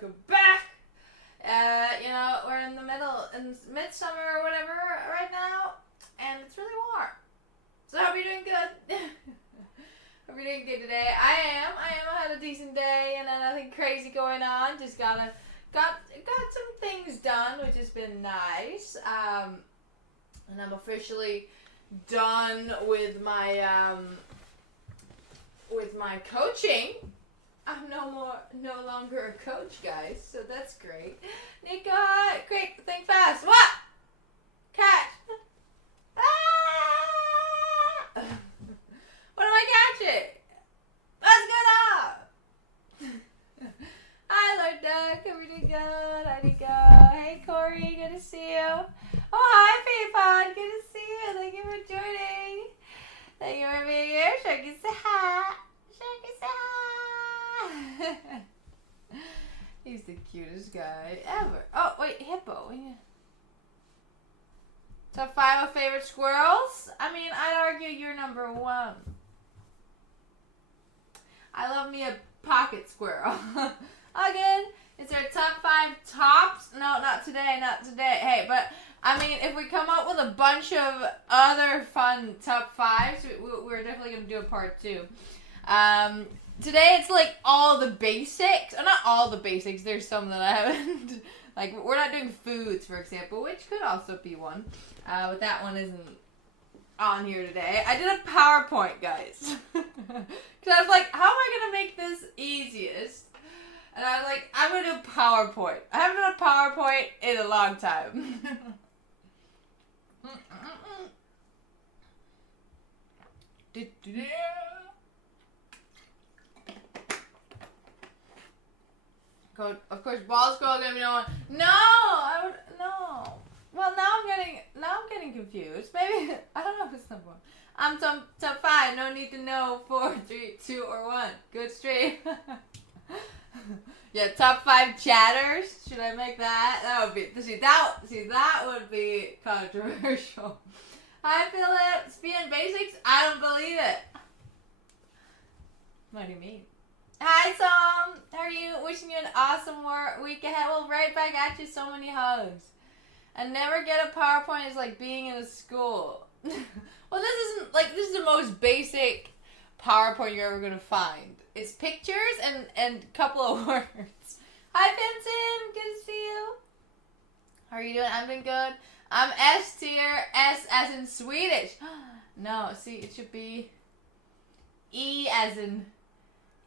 welcome back. We're in midsummer or whatever right now, and it's really warm. So I hope you're doing good. Hope you're doing good today. I am. I had a decent day and nothing crazy going on. Just got some things done, which has been nice. And I'm officially done with my coaching. I'm no longer a coach, guys, so that's great. Nico, quick, think fast. What? Catch. Ah! What am I catching? Let's get up. Hi, Lord Doug. Hope you're doing good. How'd it go? Hey, Corey. Good to see you. Oh, hi, Paypod. Good to see you. Thank you for joining. Thank you for being here. Sharky, say hi. Sharky, say hi. He's the cutest guy ever. Oh, wait, Hippo. Yeah. Top 5 of favorite squirrels? I mean, I'd argue you're number 1. I love me a pocket squirrel. Again, is there top 5 tops? No, not today, not today. Hey, but I mean, if we come up with a bunch of other fun top 5s, we're definitely going to do a part 2. Today it's like all the basics. Not all the basics. There's some that I haven't. Like, we're not doing foods, for example, which could also be one. But that one isn't on here today. I did a PowerPoint, guys. Because I was like, how am I going to make this easiest? And I was like, I'm going to do PowerPoint. I haven't done a PowerPoint in a long time. Of course, ball scroll gonna be no one. No, no. Well, now I'm getting confused. Maybe I don't know if it's number 1. I'm top 5. No need to know 4, 3, 2, or 1. Good stream. Yeah, top 5 chatters. Should I make that? That would be that would be controversial. Hi, Philip. Speed and basics. I don't believe it. What do you mean? Hi, Tom. How are you? Wishing you an awesome week ahead. Well, right back at you. So many hugs. And never get a PowerPoint is like being in a school. Well, this is the most basic PowerPoint you're ever gonna find. It's pictures and a couple of words. Hi, Vincent. Good to see you. How are you doing? I'm doing good. I'm S tier. S as in Swedish. No, see, it should be E as in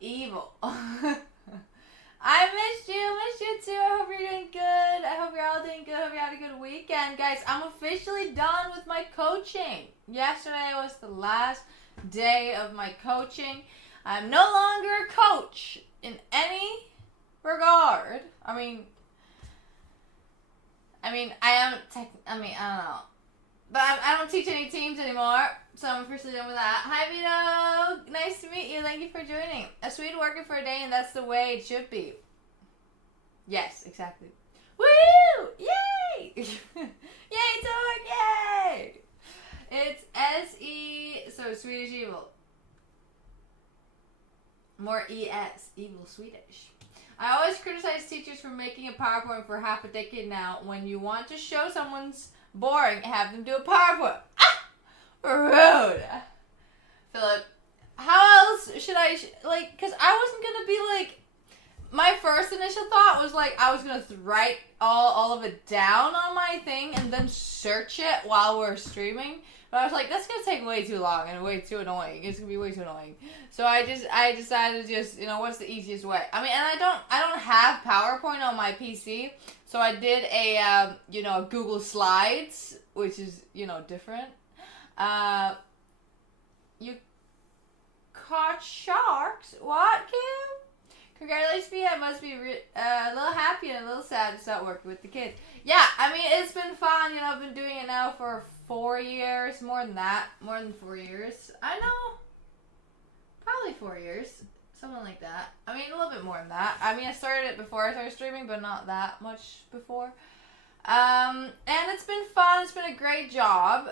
evil. I missed you too. I hope you're doing good. I hope you're all doing good. I hope you had a good weekend. Guys, I'm officially done with my coaching. Yesterday was the last day of my coaching. I'm no longer a coach in any regard. I mean, I don't know. But I don't teach any teams anymore, so I'm officially done with that. Hi, Vito. Nice to meet you. Thank you for joining. A Swede working for a day, and that's the way it should be. Yes, exactly. Woo! Yay! Yay, Torg! Yay! It's S-E, so Swedish evil. More E-S, evil Swedish. I always criticize teachers for making a PowerPoint for half a decade now. When you want to show someone's boring, have them do a PowerPoint. Ah! Rude. Philip, how else should I, because I wasn't going to be my first initial thought was I was going to write all of it down on my thing and then search it while we're streaming. But I was like, that's going to take way too long and way too annoying. It's going to be way too annoying. So I decided to just, what's the easiest way? I mean, and I don't have PowerPoint on my PC. So I did a Google Slides, which is, different. You caught sharks? What, Kim? Congratulations, me. I must be a little happy and a little sad to start working with the kids. Yeah, I mean, it's been fun. I've been doing it now for 4 years. More than 4 years. I know. Probably 4 years. Something like that. I mean, a little bit more than that. I mean, I started it before I started streaming, but not that much before. And it's been fun. It's been a great job.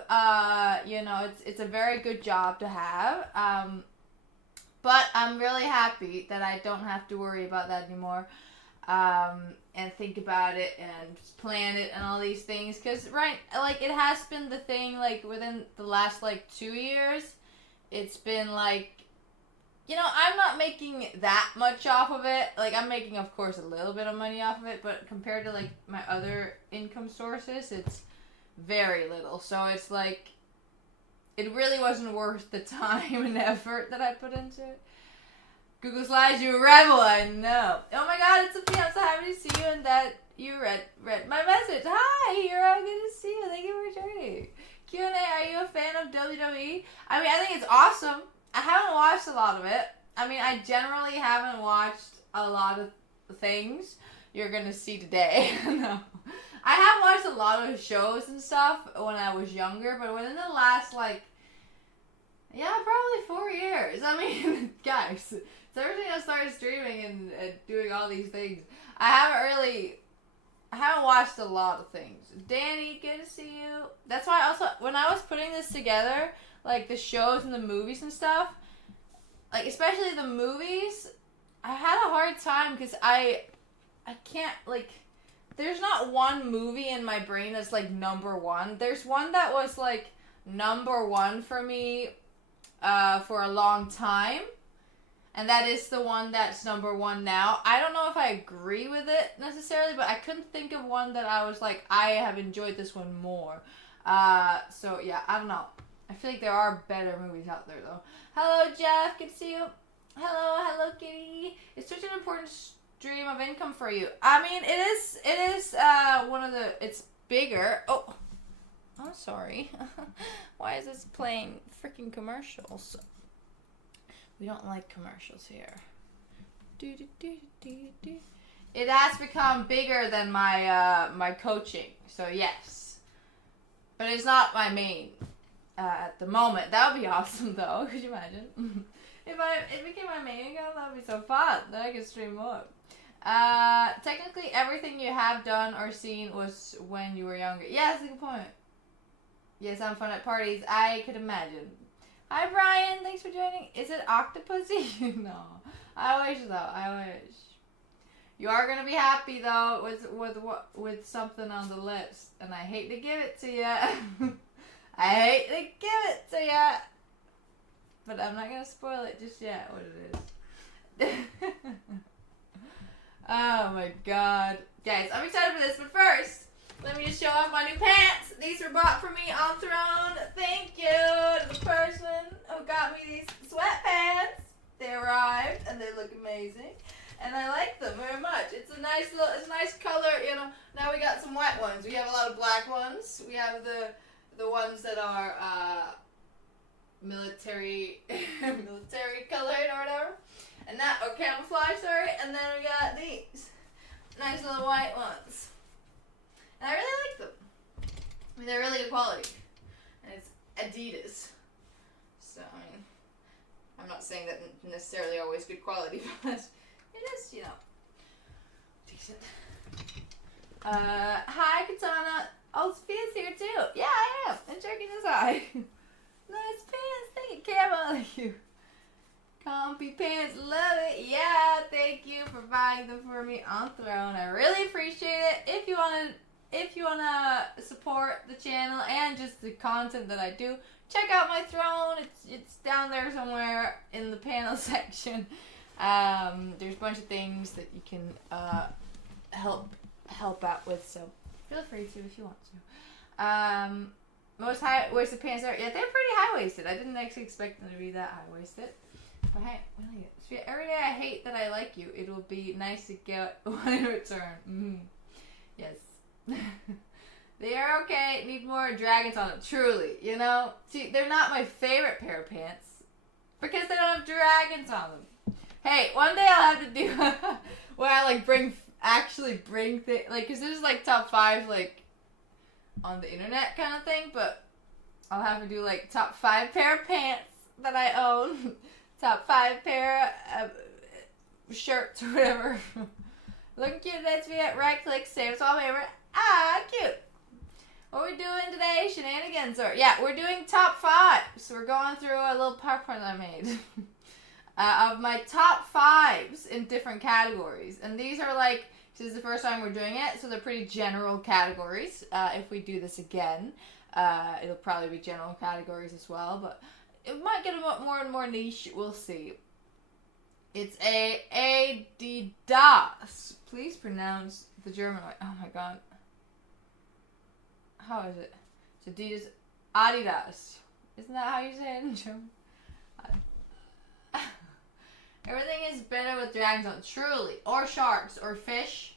It's a very good job to have. But I'm really happy that I don't have to worry about that anymore. and think about it and plan it and all these things. Because, right, like, it has been the thing, like, within the last, like, 2 years, it's been, like, you know, I'm not making that much off of it. Like, I'm making, of course, a little bit of money off of it, but compared to, like, my other income sources, it's very little. So it's, like, it really wasn't worth the time and effort that I put into it. Google Slides, you rebel, I know. Oh my god, it's Sophia. I'm so happy to see you and that you read my message. Hi, hero. Good to see you. Thank you for joining. Q&A, are you a fan of WWE? I mean, I think it's awesome. I haven't watched a lot of it. I mean, I generally haven't watched a lot of things you're going to see today. No. I have watched a lot of shows and stuff when I was younger, but within the last, like, yeah, probably 4 years. I mean, guys, it's ever since I started streaming and doing all these things, I haven't watched a lot of things. Danny, good to see you. That's why also, when I was putting this together, like the shows and the movies and stuff, like especially the movies, I had a hard time because I can't, like, there's not one movie in my brain that's like number one. There's one that was like number one for me for a long time, and that is the one that's number one now. I don't know if I agree with it necessarily, but I couldn't think of one that I was like, I have enjoyed this one more. So yeah, I don't know. I feel like there are better movies out there though. Hello Jeff, good to see you. Hello Kitty. Is Twitch an important stream of income for you? I mean, it is one of the, it's bigger. Oh, I'm sorry. Why is this playing freaking commercials? We don't like commercials here. It has become bigger than my my coaching, so yes. But it's not my main at the moment. That would be awesome though. Could you imagine? If it became my main income, that would be so fun. Then I could stream more. Technically everything you have done or seen was when you were younger. Yeah, that's a good point. Yes, I'm fun at parties. I could imagine. Hi, Brian. Thanks for joining. Is it Octopussy? No. I wish, though. I wish. You are going to be happy, though, with something on the list. And I hate to give it to you. I hate to give it to you. But I'm not going to spoil it just yet, what it is. Oh, my God. Guys, I'm excited for this, but first, let me just show off my new pants. These were bought for me on Throne. Thank you to the person who got me these sweatpants. They arrived and they look amazing, and I like them very much. It's a nice color, you know. Now we got some white ones. We have a lot of black ones. We have the ones that are military colored or whatever, and that, or camouflage, sorry. And then we got these nice little white ones. And I really like them. I mean, they're really good quality. And it's Adidas. So, I mean, I'm not saying that necessarily always good quality, but it is, you know, decent. Hi, Katana. Oh, Sophia's here too. Yeah, I am. And checking this eye. Nice pants. Thank you, Camo. Thank you. Comfy pants, love it. Yeah, thank you for buying them for me on Throne. I really appreciate it. If you wanna support the channel and just the content that I do, check out my Throne. It's down there somewhere in the panel section. There's a bunch of things that you can help out with, so feel free to if you want to. Most high-waisted pants are, yeah, they're pretty high-waisted. I didn't actually expect them to be that high-waisted. But hey, every day I hate that I like you. It will be nice to get one in return. Mm-hmm. Yes. They are okay. Need more dragons on them. Truly, you know. See, they're not my favorite pair of pants because they don't have dragons on them. Hey, one day I'll have to do where I like bring things, like, cause this is like top 5 like on the internet kind of thing, but I'll have to do like top 5 pair of pants that I own. Top 5 pair of shirts or whatever. Looking cute, that's me at right click, save as wallpaper. Ah, cute. What are we doing today? Shenanigans, or yeah, we're doing top 5. So we're going through a little PowerPoint that I made. of my top 5's in different categories. And these are like, this is the first time we're doing it, so they're pretty general categories. If we do this again, it'll probably be general categories as well, but it might get a lot more and more niche. We'll see. It's Adidas. Please pronounce the German way. Oh my god. How is it? It's Adidas. Adidas. Isn't that how you say it in German? Everything is better with dragons on. Truly. Or sharks. Or fish.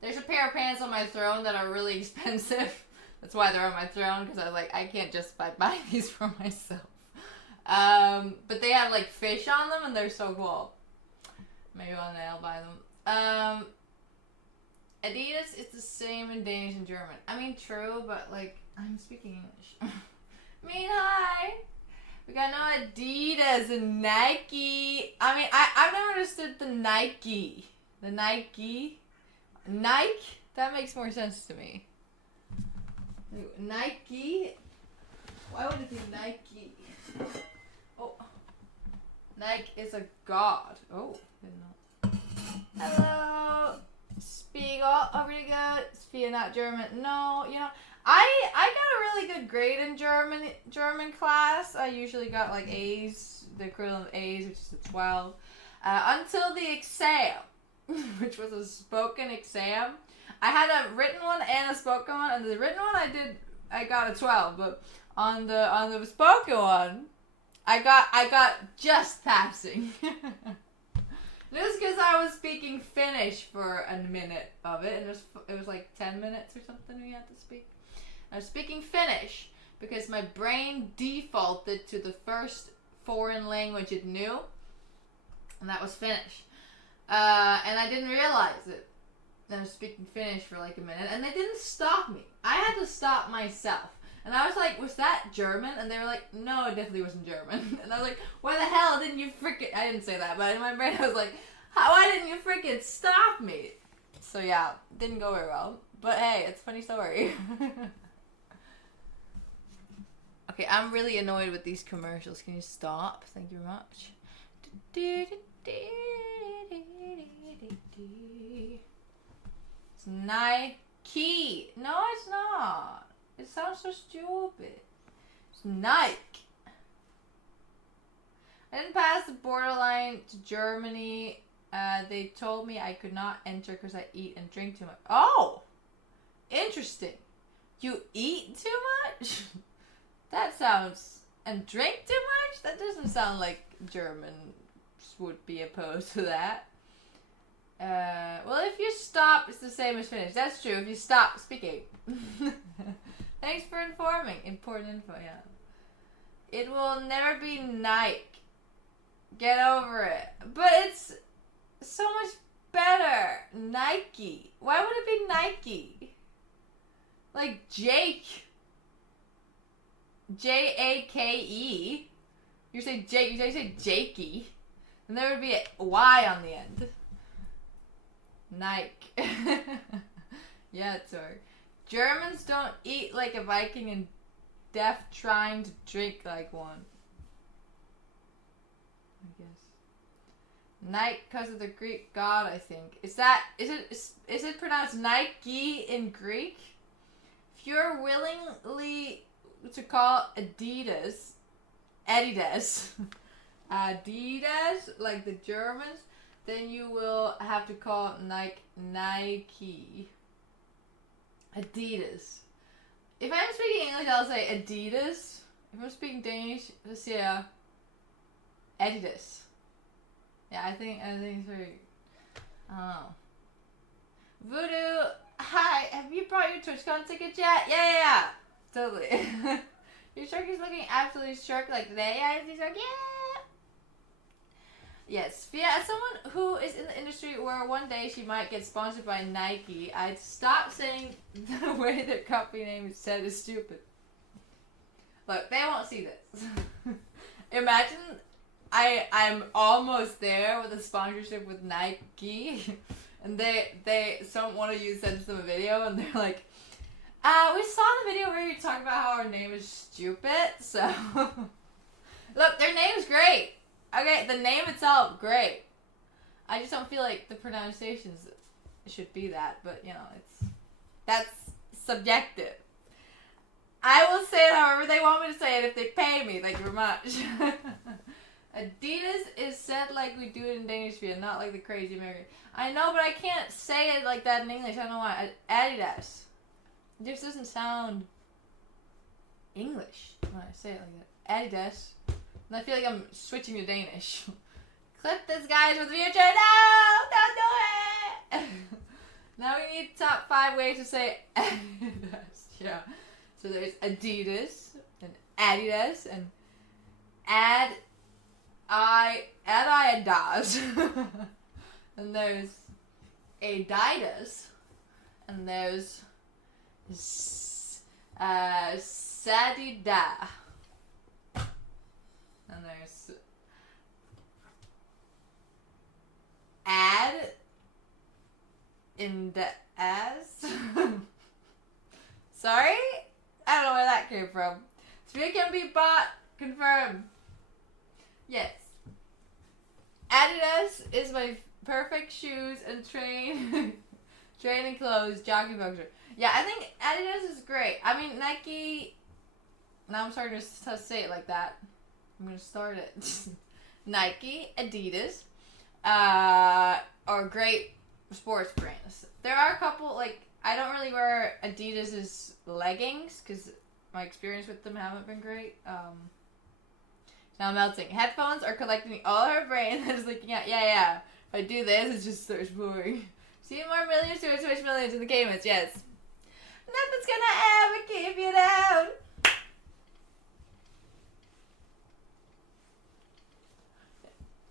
There's a pair of pants on my throne that are really expensive. That's why they're on my throne, because I was like, I can't justify buying these for myself. But they have like fish on them and they're so cool. Maybe one day I'll buy them. Adidas, it's the same in Danish and German. I mean, true, but like, I'm speaking English. I mean, hi. We got no Adidas and Nike. I mean, I've never understood the Nike. The Nike? Nike? That makes more sense to me. Nike? Why would it be Nike? Oh. Nike is a god. Oh, didn't know. Hello. Spiegel. Oh, really good. Sophia, not German. No, you know, I got a really good grade in German class. I usually got like A's, the equivalent of A's, which is a 12. Until the exam, which was a spoken exam. I had a written one and a spoken one, and the written one I got a 12, but on the spoken one, I got just passing. It was because I was speaking Finnish for a minute of it, and it was like 10 minutes or something we had to speak. I was speaking Finnish because my brain defaulted to the first foreign language it knew, and that was Finnish. And I didn't realize it. Then I was speaking Finnish for like a minute, and they didn't stop me. I had to stop myself. And I was like, was that German? And they were like, no, it definitely wasn't German. And I was like, why the hell didn't you freaking... I didn't say that, but in my brain I was like, why didn't you freaking stop me? So yeah, didn't go very well. But hey, it's a funny story. Okay, I'm really annoyed with these commercials. Can you stop? Thank you very much. It's Nike. No, it's not. It sounds so stupid. It's Nike. I didn't pass the borderline to Germany. They told me I could not enter because I eat and drink too much. Oh! Interesting. You eat too much? That sounds... And drink too much? That doesn't sound like Germans would be opposed to that. Well, if you stop, it's the same as Finnish. That's true. If you stop speaking. Thanks for informing. Important info, yeah. It will never be Nike. Get over it. But it's so much better. Nike. Why would it be Nike? Like Jake. Jake. You say Jake. You say Jakey. And there would be a Y on the end. Nike. Yeah, sorry. Germans don't eat like a Viking and deaf trying to drink like one. I guess. Nike because of the Greek god, I think. Is it pronounced Nike in Greek? If you're willingly to call Adidas, like the Germans, then you will have to call Nike. Adidas. If I'm speaking English, I'll say Adidas. If I'm speaking Danish, I'll say Adidas. Yeah, I think it's very... I don't know. Voodoo, hi, have you brought your TwitchCon ticket yet? Yeah. Totally. Your shark is looking absolutely shark like today. Yeah, is he shark? Yeah. Yes, Sophia, as someone who is in the industry where one day she might get sponsored by Nike, I'd stop saying the way their company name is said is stupid. Look, they won't see this. Imagine I'm almost there with a sponsorship with Nike, and one of you sends them a video, and they're like, we saw the video where you talked about how our name is stupid, so... Look, their name's great. Okay, the name itself, great. I just don't feel like the pronunciations should be that, but you know, that's subjective. I will say it however they want me to say it if they pay me. Thank you very much. Adidas is said like we do it in Danish, not like the crazy American. I know, but I can't say it like that in English. I don't know why. Adidas. It just doesn't sound English when I say it like that. Adidas. And I feel like I'm switching to Danish. Clip this, guys, with the future. No! Don't do it! Now we need top 5 ways to say Adidas. Yeah. So there's Adidas, and Adidas, and Adidas. And there's Adidas. And there's Sadida. And there's Ad in the ass. Sorry? I don't know where that came from. Sofia can be bought. Confirmed. Yes. Adidas is my perfect shoes and training clothes, jogging boxer. Yeah, I think Adidas is great. I mean, Nike. Now I'm starting to say it like that. I'm gonna start it. Nike, Adidas, are great sports brands. There are a couple, like, I don't really wear Adidas' leggings because my experience with them haven't been great. Now I'm melting. Headphones are collecting all her brain that is looking at. Yeah. If I do this, it just starts pouring. See more millions to switch millions in the comments. Yes. Nothing's gonna ever keep you down.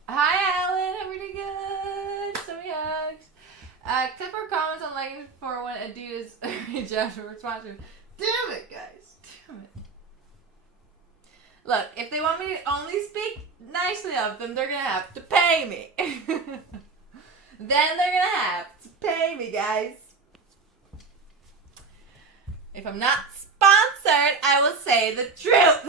Hi, Alan. I'm really good. So many hugs. Clip our comments on leggings for when Adidas reach out for sponsors. Damn it, guys. Damn it. Look, if they want me to only speak nicely of them, they're gonna have to pay me. Then they're gonna have to pay me, guys. If I'm not sponsored, I will say the truth.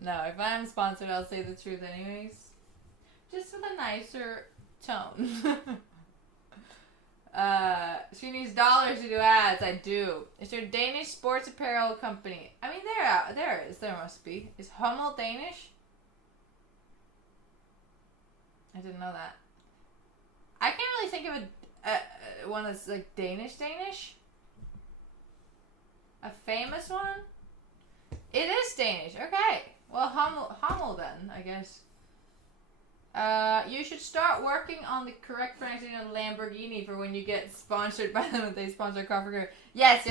No, if I'm sponsored, I'll say the truth anyways. Just with a nicer tone. She needs dollars to do ads. I do. Is there a Danish sports apparel company? I mean, there is. There must be. Is Hummel Danish? I didn't know that. I can't really think of a one that's like Danish. A famous one? It is Danish. Okay. Well, Hummel then, I guess. You should start working on the correct pronunciation of Lamborghini for when you get sponsored by them if they sponsor a car for career. Yes.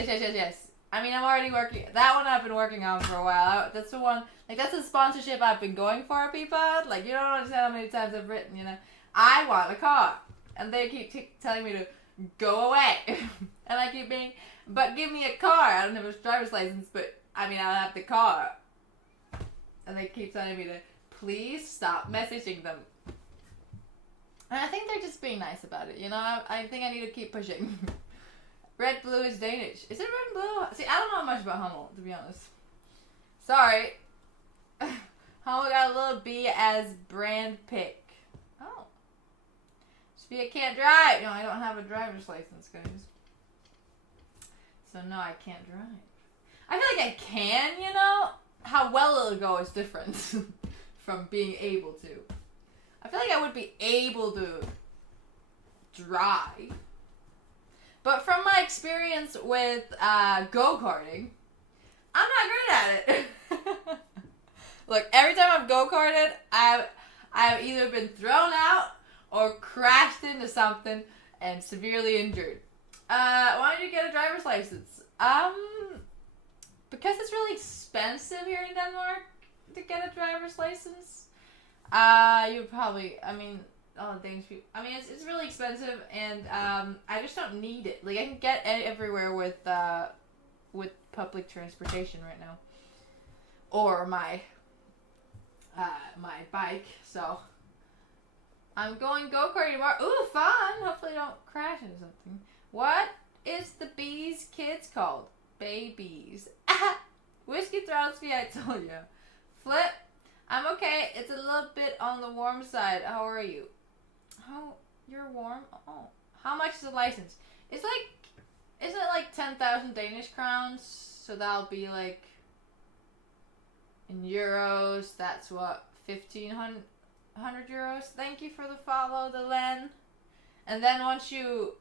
I mean, I'm already working. That one I've been working on for a while. That's the one, like, that's the sponsorship I've been going for, people. Like, you don't understand how many times I've written, you know. I want a car. And they keep telling me to go away. And I keep being, but give me a car. I don't have a driver's license, but, I mean, I'll have the car. And they keep telling me to please stop messaging them. And I think they're just being nice about it, you know? I think I need to keep pushing. Red Blue is Danish. Is it Red Blue? See, I don't know much about Hummel, to be honest. Sorry. Hummel got a little B as brand pick. Oh. Sophia can't drive. No, I don't have a driver's license, guys. So, no, I can't drive. I feel like I can, you know? How well it'll go is different from being able to. I feel like I would be able to drive. But from my experience with go-karting, I'm not great at it. Look, every time I've go-karted, I've either been thrown out or crashed into something and severely injured. Why did you get a driver's license? Because it's really expensive here in Denmark to get a driver's license. You probably, I mean, all the Danish people, I mean, it's really expensive, and I just don't need it. Like, I can get it everywhere with public transportation right now, or my bike. So I'm going go-karting tomorrow. Ooh, fun! Hopefully, I don't crash into something. What is the bees' kids called? Babies. Whiskey throats me, I told you. Flip. I'm okay. It's a little bit on the warm side. How are you? Oh, you're warm? Oh. How much is the license? It's like, isn't it like 10,000 Danish crowns? So that'll be like, in euros, that's what, 1,500 euros? Thank you for the follow, the Len. And then once you,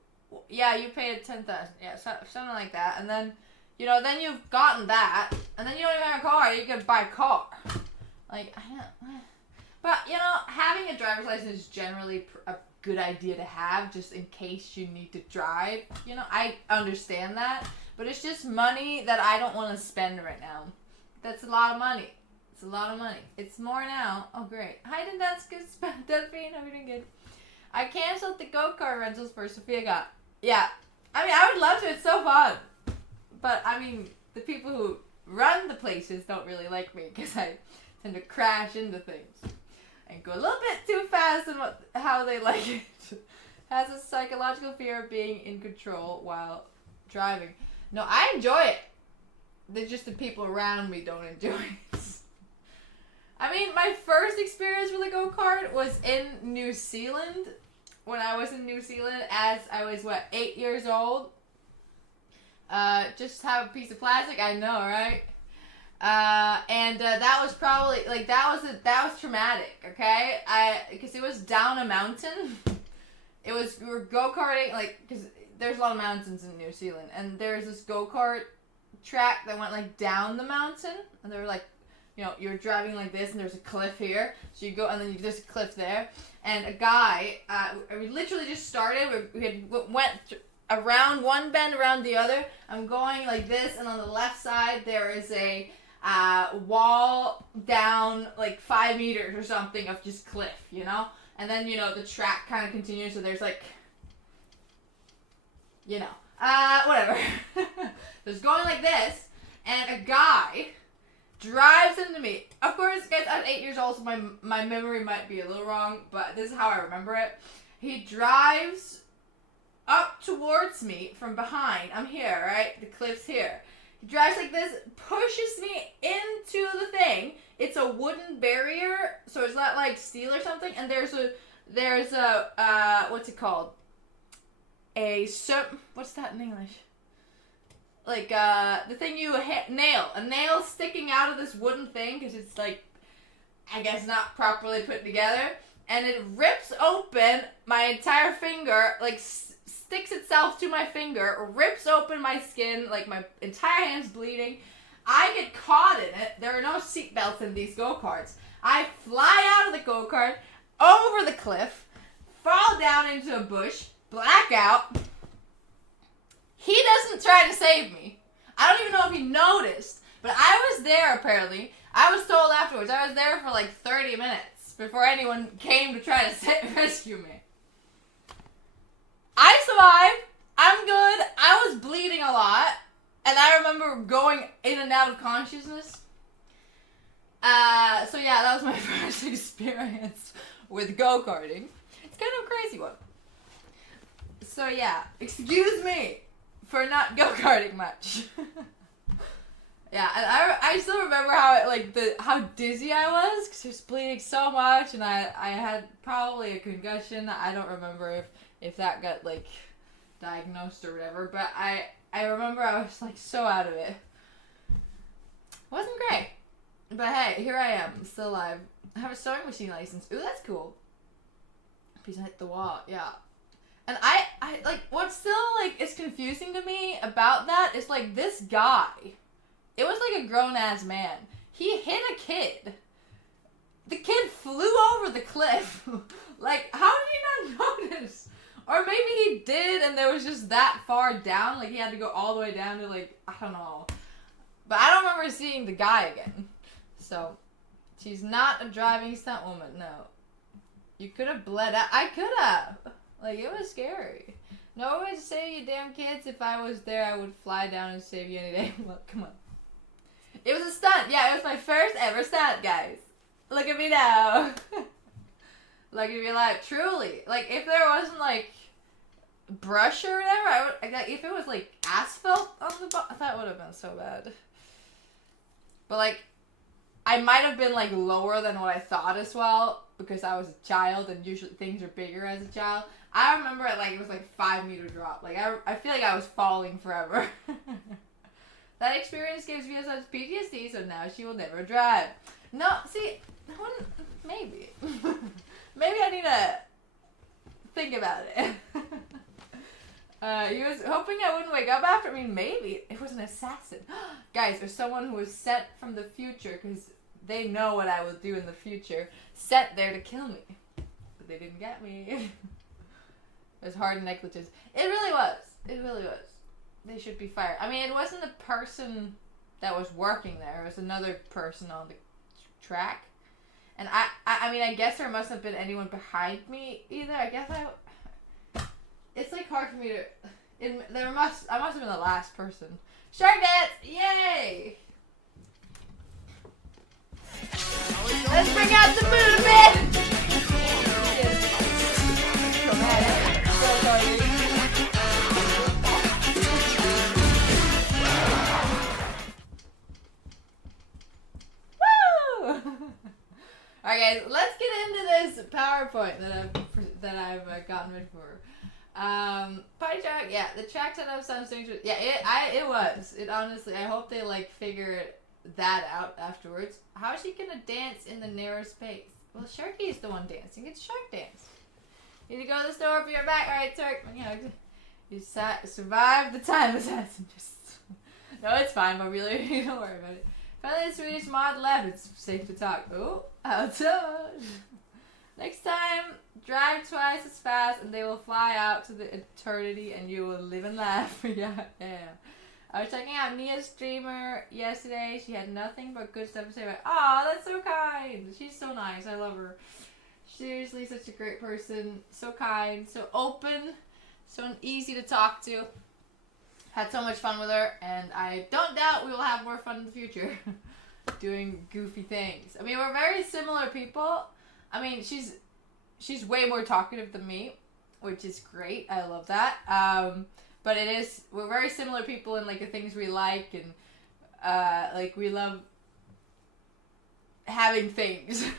yeah, you paid 10,000. Yeah, something like that. And then, you know, then you've gotten that. And then you don't even have a car. You can buy a car. Like, I don't, but, you know, having a driver's license is generally a good idea to have just in case you need to drive. You know, I understand that. But it's just money that I don't want to spend right now. That's a lot of money. It's a lot of money. It's more now. Oh, great. Hi, Delphine. How are you doing? Good. I canceled the go-kart rentals for Sofia got. Yeah. I mean, I would love to. It's so fun. But, I mean, the people who run the places don't really like me because I tend to crash into things and go a little bit too fast in how they like it. Has a psychological fear of being in control while driving. No, I enjoy it. They're just the people around me don't enjoy it. I mean, my first experience with a go-kart was in New Zealand. When I was in New Zealand, as I was, 8 years old. Just have a piece of plastic, I know, right? And that was probably, like, that was traumatic, okay? Because it was down a mountain. We were go-karting, like, because there's a lot of mountains in New Zealand. And there's this go-kart track that went, like, down the mountain. And they were, like, you know, you're driving like this, and there's a cliff here. So you go, and then there's a cliff there. And a guy, we literally just started. We went around one bend, around the other. I'm going like this, and on the left side there is a wall down like 5 meters or something of just cliff, you know. And then, you know, the track kind of continues. So there's like, you know, whatever. So it's going like this, and a guy drives into me. Of course, guys, I'm 8 years old, so my memory might be a little wrong, but this is how I remember it. He drives up towards me from behind. I'm here, right? The cliff's here. He drives like this, pushes me into the thing. It's a wooden barrier, so it's not like steel or something, and there's a what's it called? What's that in English? Like, the thing you nail. A nail sticking out of this wooden thing, because it's, like, I guess not properly put together. And it rips open my entire finger, like, sticks itself to my finger, rips open my skin, like, my entire hand's bleeding. I get caught in it. There are no seatbelts in these go-karts. I fly out of the go-kart, over the cliff, fall down into a bush, blackout. He doesn't try to save me. I don't even know if he noticed, but I was there apparently. I was told afterwards. I was there for like 30 minutes before anyone came to try to rescue me. I survived. I'm good. I was bleeding a lot, and I remember going in and out of consciousness. So yeah, that was my first experience with go-karting. It's kind of a crazy one. So yeah, excuse me for not go-karting much. Yeah, and I still remember how dizzy I was, because I was bleeding so much, and I had probably a concussion. I don't remember if that got, like, diagnosed or whatever, but I remember I was, like, so out of it. Wasn't great. But hey, here I am, still alive. I have a sewing machine license. Ooh, that's cool. Please hit the wall, yeah. And I like, what's still, like, is confusing to me about that is, like, this guy, it was, like, a grown-ass man. He hit a kid. The kid flew over the cliff. Like, how did he not notice? Or maybe he did, and there was just that far down, like, he had to go all the way down to, like, I don't know. But I don't remember seeing the guy again. So, she's not a driving stunt woman, no. You could have bled out. I could have. Like, it was scary. No one would save you damn kids. If I was there, I would fly down and save you any day. Well, come on. It was a stunt. Yeah, it was my first ever stunt, guys. Look at me now. Like, if you're like, truly. Like, if there wasn't, like, brush or whatever, if it was, like, asphalt on the bottom, that would have been so bad. But, like, I might have been like lower than what I thought as well, because I was a child and usually things are bigger as a child. I remember it was like 5-meter drop. Like I feel like I was falling forever. That experience gives me such PTSD, so now she will never drive. No, see, maybe. Maybe I need to think about it. He was hoping I wouldn't wake up after. I mean, maybe. It was an assassin. Guys, there's someone who was sent from the future, because they know what I will do in the future, sent there to kill me. But they didn't get me. It was hard negligence. It really was. It really was. They should be fired. I mean, it wasn't the person that was working there. It was another person on the track. And I mean, I guess there must have been anyone behind me either. I guess it's like hard for me to... I must have been the last person. Shark dance! Yay! Let's bring out the movement! Alright guys, let's get into this PowerPoint that I've gotten ready for. Party track, yeah, the track setup sounds strange. Yeah, it was. It honestly, I hope they like figure that out afterwards. How is she gonna dance in the narrow space? Well, Sharky is the one dancing. It's Shark Dance. Need to go to the store, be right back. Alright, Shark. You survived the time assassin. No, it's fine, but really, don't worry about it. Finally, the Swedish mod left. It's safe to talk. Oh, outside. Next time, drive twice as fast and they will fly out to the eternity and you will live and laugh. Yeah. I was checking out Nia's streamer yesterday. She had nothing but good stuff to say about. Oh, that's so kind. She's so nice. I love her. Seriously, such a great person. So kind, so open, so easy to talk to. Had so much fun with her, and I don't doubt we will have more fun in the future. Doing goofy things. I mean, we're very similar people. I mean, she's way more talkative than me, which is great. I love that. But we're very similar people in like the things we like, and like we love having things. Party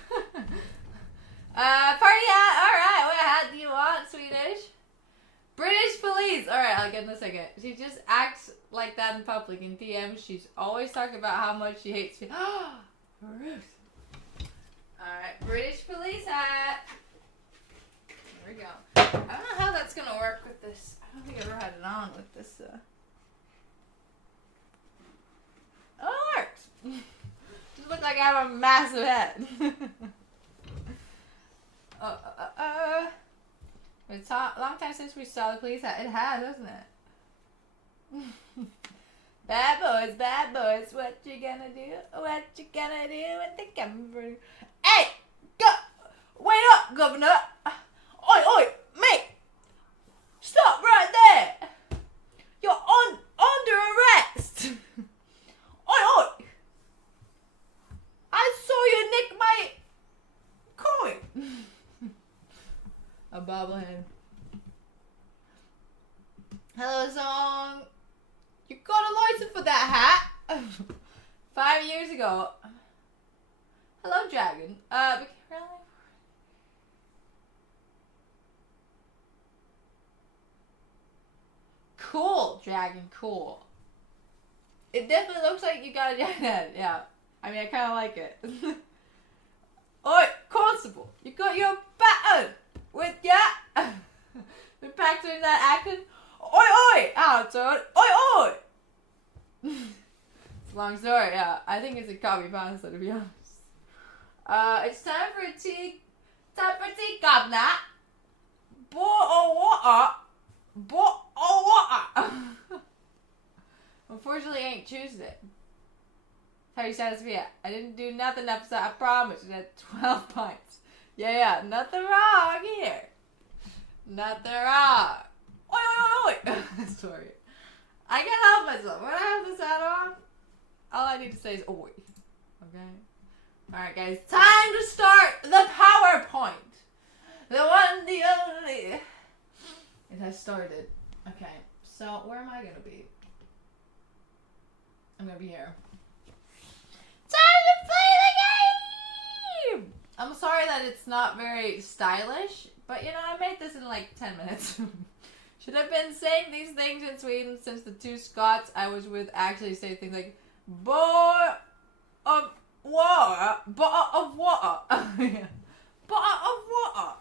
hat. All right, what hat do you want, Swedish? British police. All right, I'll get in a second. She just acts like that in public. In DMs, she's always talking about how much she hates me. Ruth. Alright, British police hat. There we go. I don't know how that's gonna work with this. I don't think I've ever had it on with this. Oh, it works. Just look like I have a massive head. It's a long time since we saw the police hat. It has, hasn't it? Bad boys, what you gonna do? What you gonna do with the camera? Hey! Wait up, Governor! Oi, mate! Stop right there! You're under arrest! Oi! I saw you nick my coin! A bobblehead. Hello, song. You got a license for that hat? 5 years ago. Hello, Dragon. Really? Cool, Dragon, cool. It definitely looks like you got a giant head, yeah. I mean, I kind of like it. Oi, Constable, you got your baton with ya? We're back doing that acting. Oi, Alton, oi. It's a long story, yeah. I think it's a copy pasta, to be honest. It's time for tea. Governor. Unfortunately, it ain't Tuesday. How you said, Sofia? I didn't do nothing episode, I promise. You had 12 pints. Yeah, nothing wrong here. Nothing wrong. Oi. Sorry. I can't help myself. When I have this hat on, all I need to say is oi. Okay? Alright, guys. Time to start the PowerPoint. The one, the only. It has started. Okay. So, where am I going to be? I'm going to be here. Time to play the I'm sorry that it's not very stylish, but you know, I made this in like 10 minutes. Should have been saying these things in Sweden since the two Scots I was with actually say things like, boy of water, bottle of water. Bottle of water.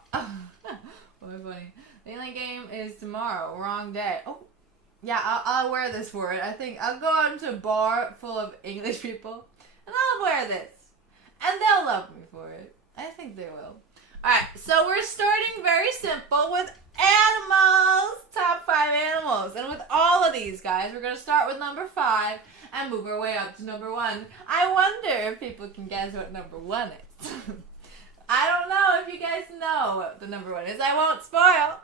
Very funny. The only game is tomorrow, wrong day. Oh, yeah, I'll wear this for it. I think I'll go out into a bar full of English people, and I'll wear this. And they'll love me for it. I think they will. Alright, so we're starting very simple with animals. Top 5 animals. And with all of these guys, we're going to start with number 5 and move our way up to number 1. I wonder if people can guess what number 1 is. I don't know if you guys know what the number 1 is. I won't spoil.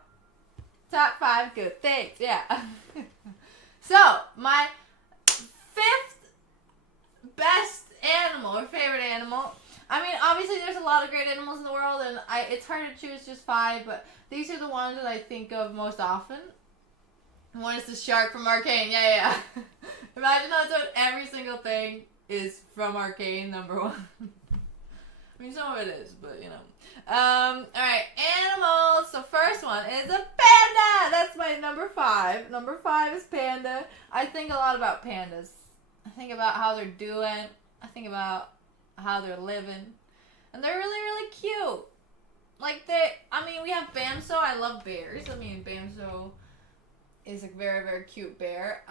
Top 5 good things. Yeah. So, my 5th best animal or favorite animal. I mean, obviously there's a lot of great animals in the world, and it's hard to choose just 5, but these are the ones that I think of most often. One is the shark from Arcane. Yeah. Imagine that's what every single thing is from Arcane, number 1. I mean, some of it is, but you know. Alright, animals. So first one is a panda. That's my number 5. Number 5 is panda. I think a lot about pandas. I think about how they're doing. I think about how they're living. And they're really, really cute. Like we have Bamso. I love bears. I mean, Bamso is a very, very cute bear.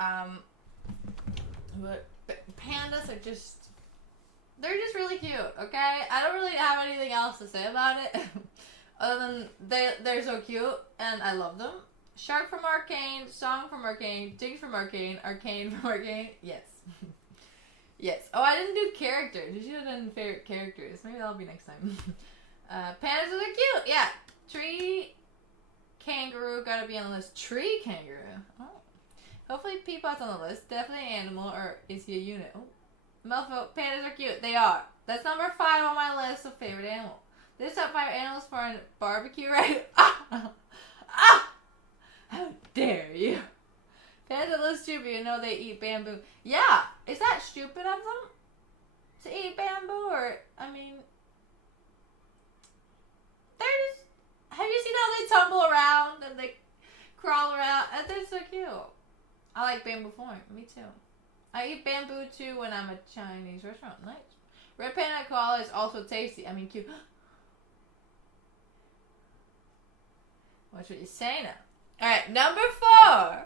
But pandas are they're just really cute, okay? I don't really have anything else to say about it. Other than they're so cute, and I love them. Shark from Arcane, Song from Arcane, Jinx from Arcane, Arcane from Arcane. Yes. Yes. Oh, I didn't do characters. You should have done favorite characters. Maybe that'll be next time. Pandas are cute. Yeah. Tree kangaroo gotta be on the list. Tree kangaroo. Oh. Hopefully Peapod's on the list. Definitely an animal, or is he a unit? Oh. Melfo, pandas are cute. They are. That's number 5 on my list of favorite animal. This top 5 animals for a barbecue, right? How dare you? Pandas look stupid, you know they eat bamboo. Yeah, is that stupid of them? To eat bamboo, or, I mean, they're just, have you seen how they tumble around and they crawl around? And they're so cute. I like bamboo form, me too. I eat bamboo too when I'm at Chinese restaurant. Nice. Red panda koala is also tasty. I mean, cute. Watch what you say now. Alright, number 4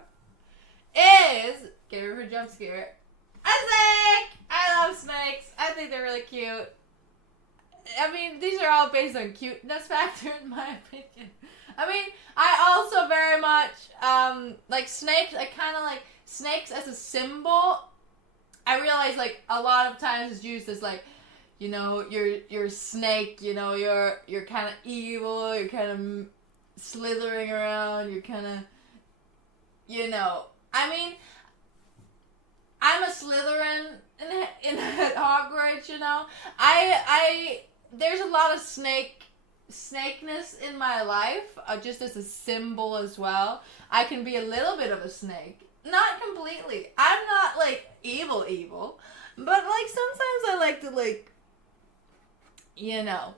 is, get ready for a jump scare, a snake! I love snakes. I think they're really cute. I mean, these are all based on cuteness factor in my opinion. I mean, I also very much, like snakes, I kind of like snakes as a symbol. I realize, like, a lot of times it's used as, like, you know, you're a snake, you know, you're kind of evil, you're kind of slithering around, you're kind of, you know, I mean, I'm a Slytherin in Hogwarts, you know. There's a lot of snakeness in my life, just as a symbol as well. I can be a little bit of a snake. Not completely. I'm not, like, evil. But, like, sometimes I like to, like, you know,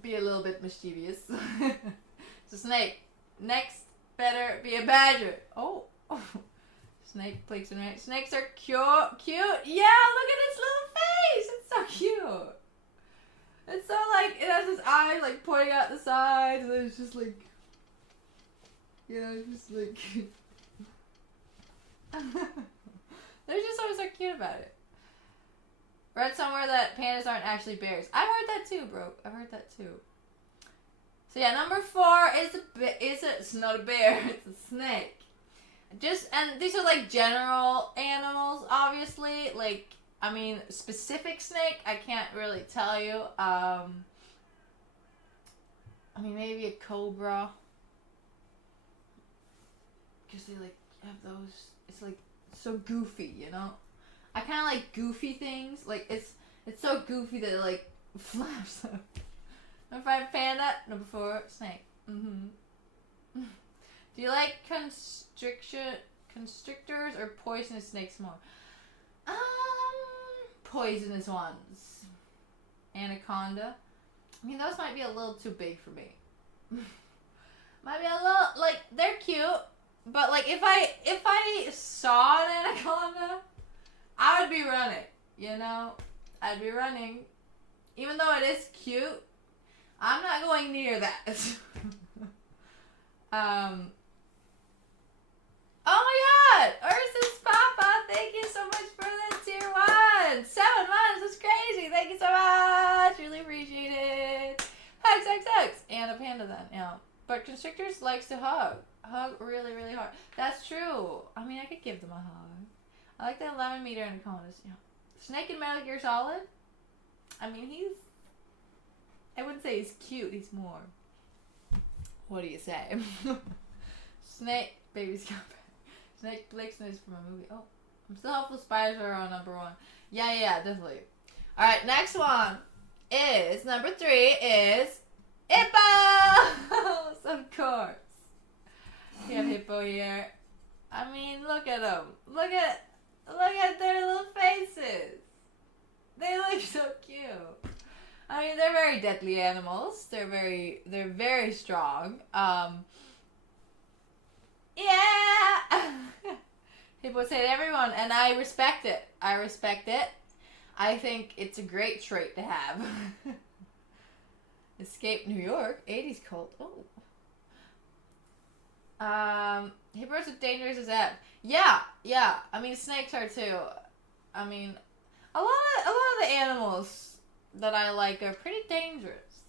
be a little bit mischievous. It's a snake. Next, better be a badger. Oh. Snake, plagues, and right. Snakes are cute. Yeah, look at its little face. It's so cute. It's so, like, it has its eyes, like, pointing out the sides, and then it's just, like, you know, just, like... There's just something so cute about it. Read somewhere that pandas aren't actually bears. I've heard that too, bro. I've heard that too. So yeah, number 4 it's not a bear, it's a snake. And these are like general animals, obviously. Like, I mean, specific snake, I can't really tell you. I mean, maybe a cobra. Because they like have those. It's like so goofy, you know? I kind of like goofy things. Like, it's so goofy that it like flaps up. Number 5, panda. Number 4, snake. Do you like constrictors or poisonous snakes more? Poisonous ones. Anaconda. I mean, those might be a little too big for me. Might be a little, like, they're cute, but like if I saw an anaconda, I would be running, you know? I'd be running. Even though it is cute, I'm not going near that. Oh my god! Ursus Papa, thank you so much for the tier 1! 7 months, that's crazy! Thank you so much! Really appreciate it! Hugs, hugs, hugs! And a panda then, yeah. But constrictors likes to hug. Hug really, really hard. That's true. I mean, I could give them a hug. I like the 11-meter anacondas, yeah. Snake in Metal Gear Solid? I mean, I wouldn't say he's cute, he's more... What do you say? Snake, baby's got back. Snake Blixen is from a movie. Oh, I'm still hopeful spiders are on number 1. Yeah, definitely. Alright, next one is, number 3 is hippos! Of course. We have hippo here. I mean, look at them. Look at their little faces. They look so cute. I mean, they're very deadly animals. They're very strong. Yeah! Hippos hate everyone, and I respect it. I think it's a great trait to have. Escape New York, 80s cult. Oh. Hippos are dangerous as F. Yeah. I mean, snakes are too. I mean, a lot of the animals that I like are pretty dangerous.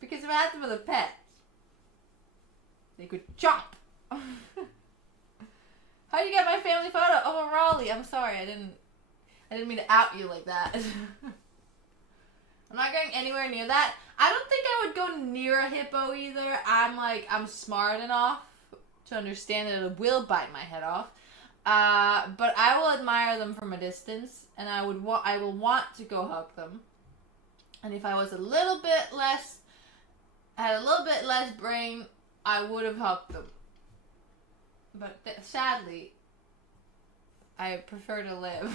Because if I had them as a pet, they could chomp. How do you get my family photo? Oh, Raleigh. I'm sorry. I didn't mean to out you like that. I'm not going anywhere near that. I don't think I would go near a hippo either. I'm smart enough to understand that it will bite my head off. But I will admire them from a distance, and I will want to go hug them. And if I was had a little bit less brain, I would have hugged them. But sadly, I prefer to live.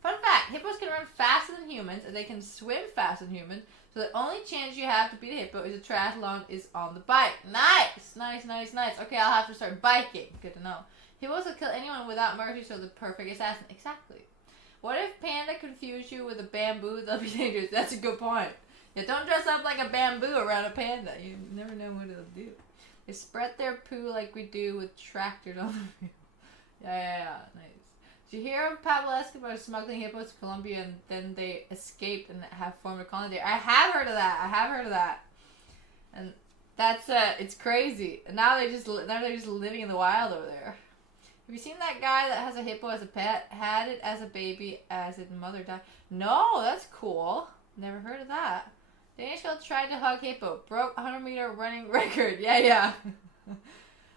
Fun fact, hippos can run faster than humans, and they can swim faster than humans, so the only chance you have to beat a hippo is a triathlon is on the bike. Nice! Okay, I'll have to start biking. Good to know. Hippos will kill anyone without mercy, so the perfect assassin. Exactly. What if panda confuse you with a bamboo? They'll be dangerous. That's a good point. Yeah, don't dress up like a bamboo around a panda. You never know what it'll do. They spread their poo like we do with tractors on the field. Yeah, nice. Did you hear of Pablo Escobar smuggling hippos to Colombia and then they escaped and have formed a colony there? I have heard of that. And that's it's crazy. And now they're just living in the wild over there. Have you seen that guy that has a hippo as a pet? Had it as a baby as its mother died? No, that's cool. Never heard of that. Danish girl tried to hug hippo. Broke 100-meter running record. Yeah.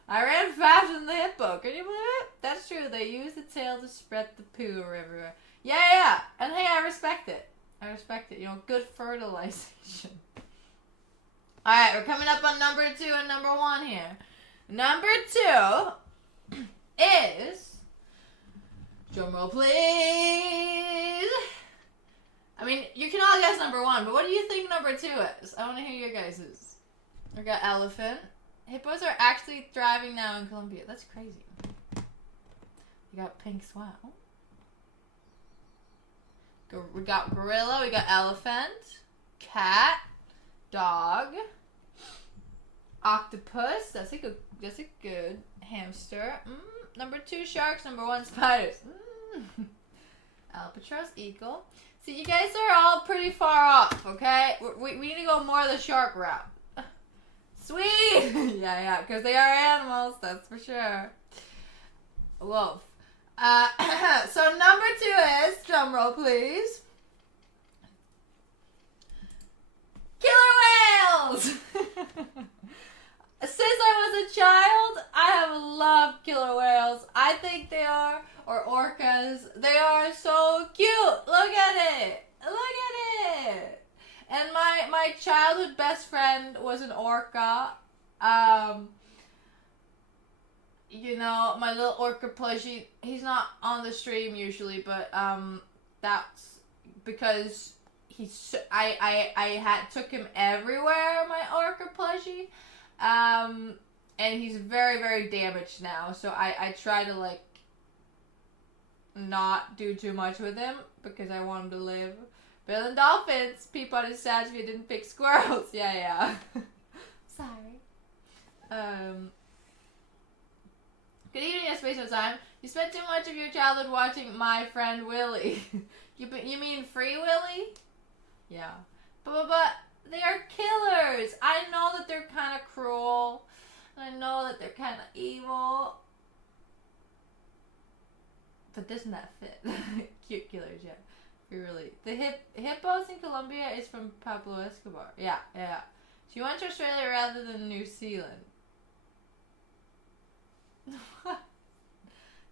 I ran faster than the hippo. Can you believe it? That's true. They use the tail to spread the poo everywhere. Yeah. And hey, I respect it. You know, good fertilization. Alright, we're coming up on number 2 and number 1 here. Number 2 is... drumroll please. I mean, you can all guess number 1, but what do you think number 2 is? I want to hear your guys's. We got elephant. Hippos are actually thriving now in Colombia. That's crazy. We got pink swan. We got gorilla. We got elephant. Cat. Dog. Octopus. That's a good hamster. Number 2 sharks. Number 1 spiders. Albatross, eagle. See, you guys are all pretty far off, okay? We need to go more the shark route. Sweet! yeah, because they are animals, that's for sure. Wolf. So number 2 is, drumroll please, killer whales! Since I was a child, I have loved killer whales. I think they are, or orcas, they are so cute. Look at it. And my childhood best friend was an orca. You know, my little orca plushie, he's not on the stream usually, but that's because took him everywhere, my orca plushie. And he's very, very damaged now. So I try to like not do too much with him because I want him to live. Bill and dolphins. Peep on his side if you didn't pick squirrels. Yeah. Sorry. Good evening, a space of time. You spent too much of your childhood watching My Friend Willy. You mean Free Willy? Yeah. But they are killers. I know that they're kind of cruel. I know that they're kind of evil. But doesn't that fit? Cute killers, yeah. Free Willy. The hippos in Colombia is from Pablo Escobar. Yeah. She went to Australia rather than New Zealand.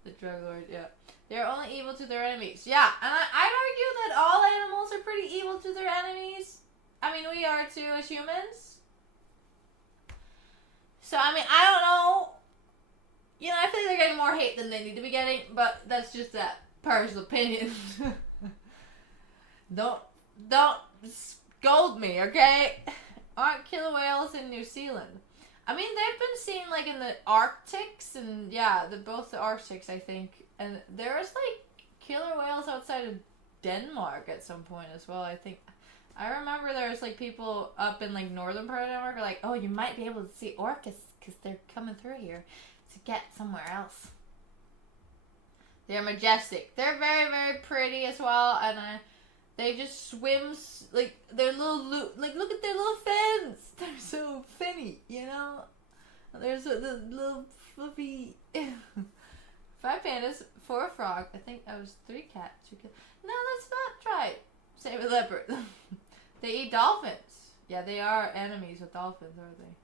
The drug lord, yeah. They're only evil to their enemies. Yeah, and I'd argue that all animals are pretty evil to their enemies. I mean, we are too as humans. So, I mean, I don't know. You know, I think they're getting more hate than they need to be getting, but that's just that personal opinion. Don't scold me, okay? Aren't killer whales in New Zealand? I mean, they've been seen, like, in the Arctics, and, yeah, both the Arctics, I think. And there's, like, killer whales outside of Denmark at some point as well, I think. I remember there was, like, people up in, like, northern part of Denmark are like, oh, you might be able to see orcas because they're coming through here to get somewhere else. They're majestic. They're very, very pretty as well, and they just swim, like, their little, like, look at their little fins. They're so finny, you know? There's the little fluffy 5 pandas, 4 frog. I think I was 3 cats. 2 cats. No, that's not right. Same with leopard. They eat dolphins. Yeah, they are enemies with dolphins, aren't they?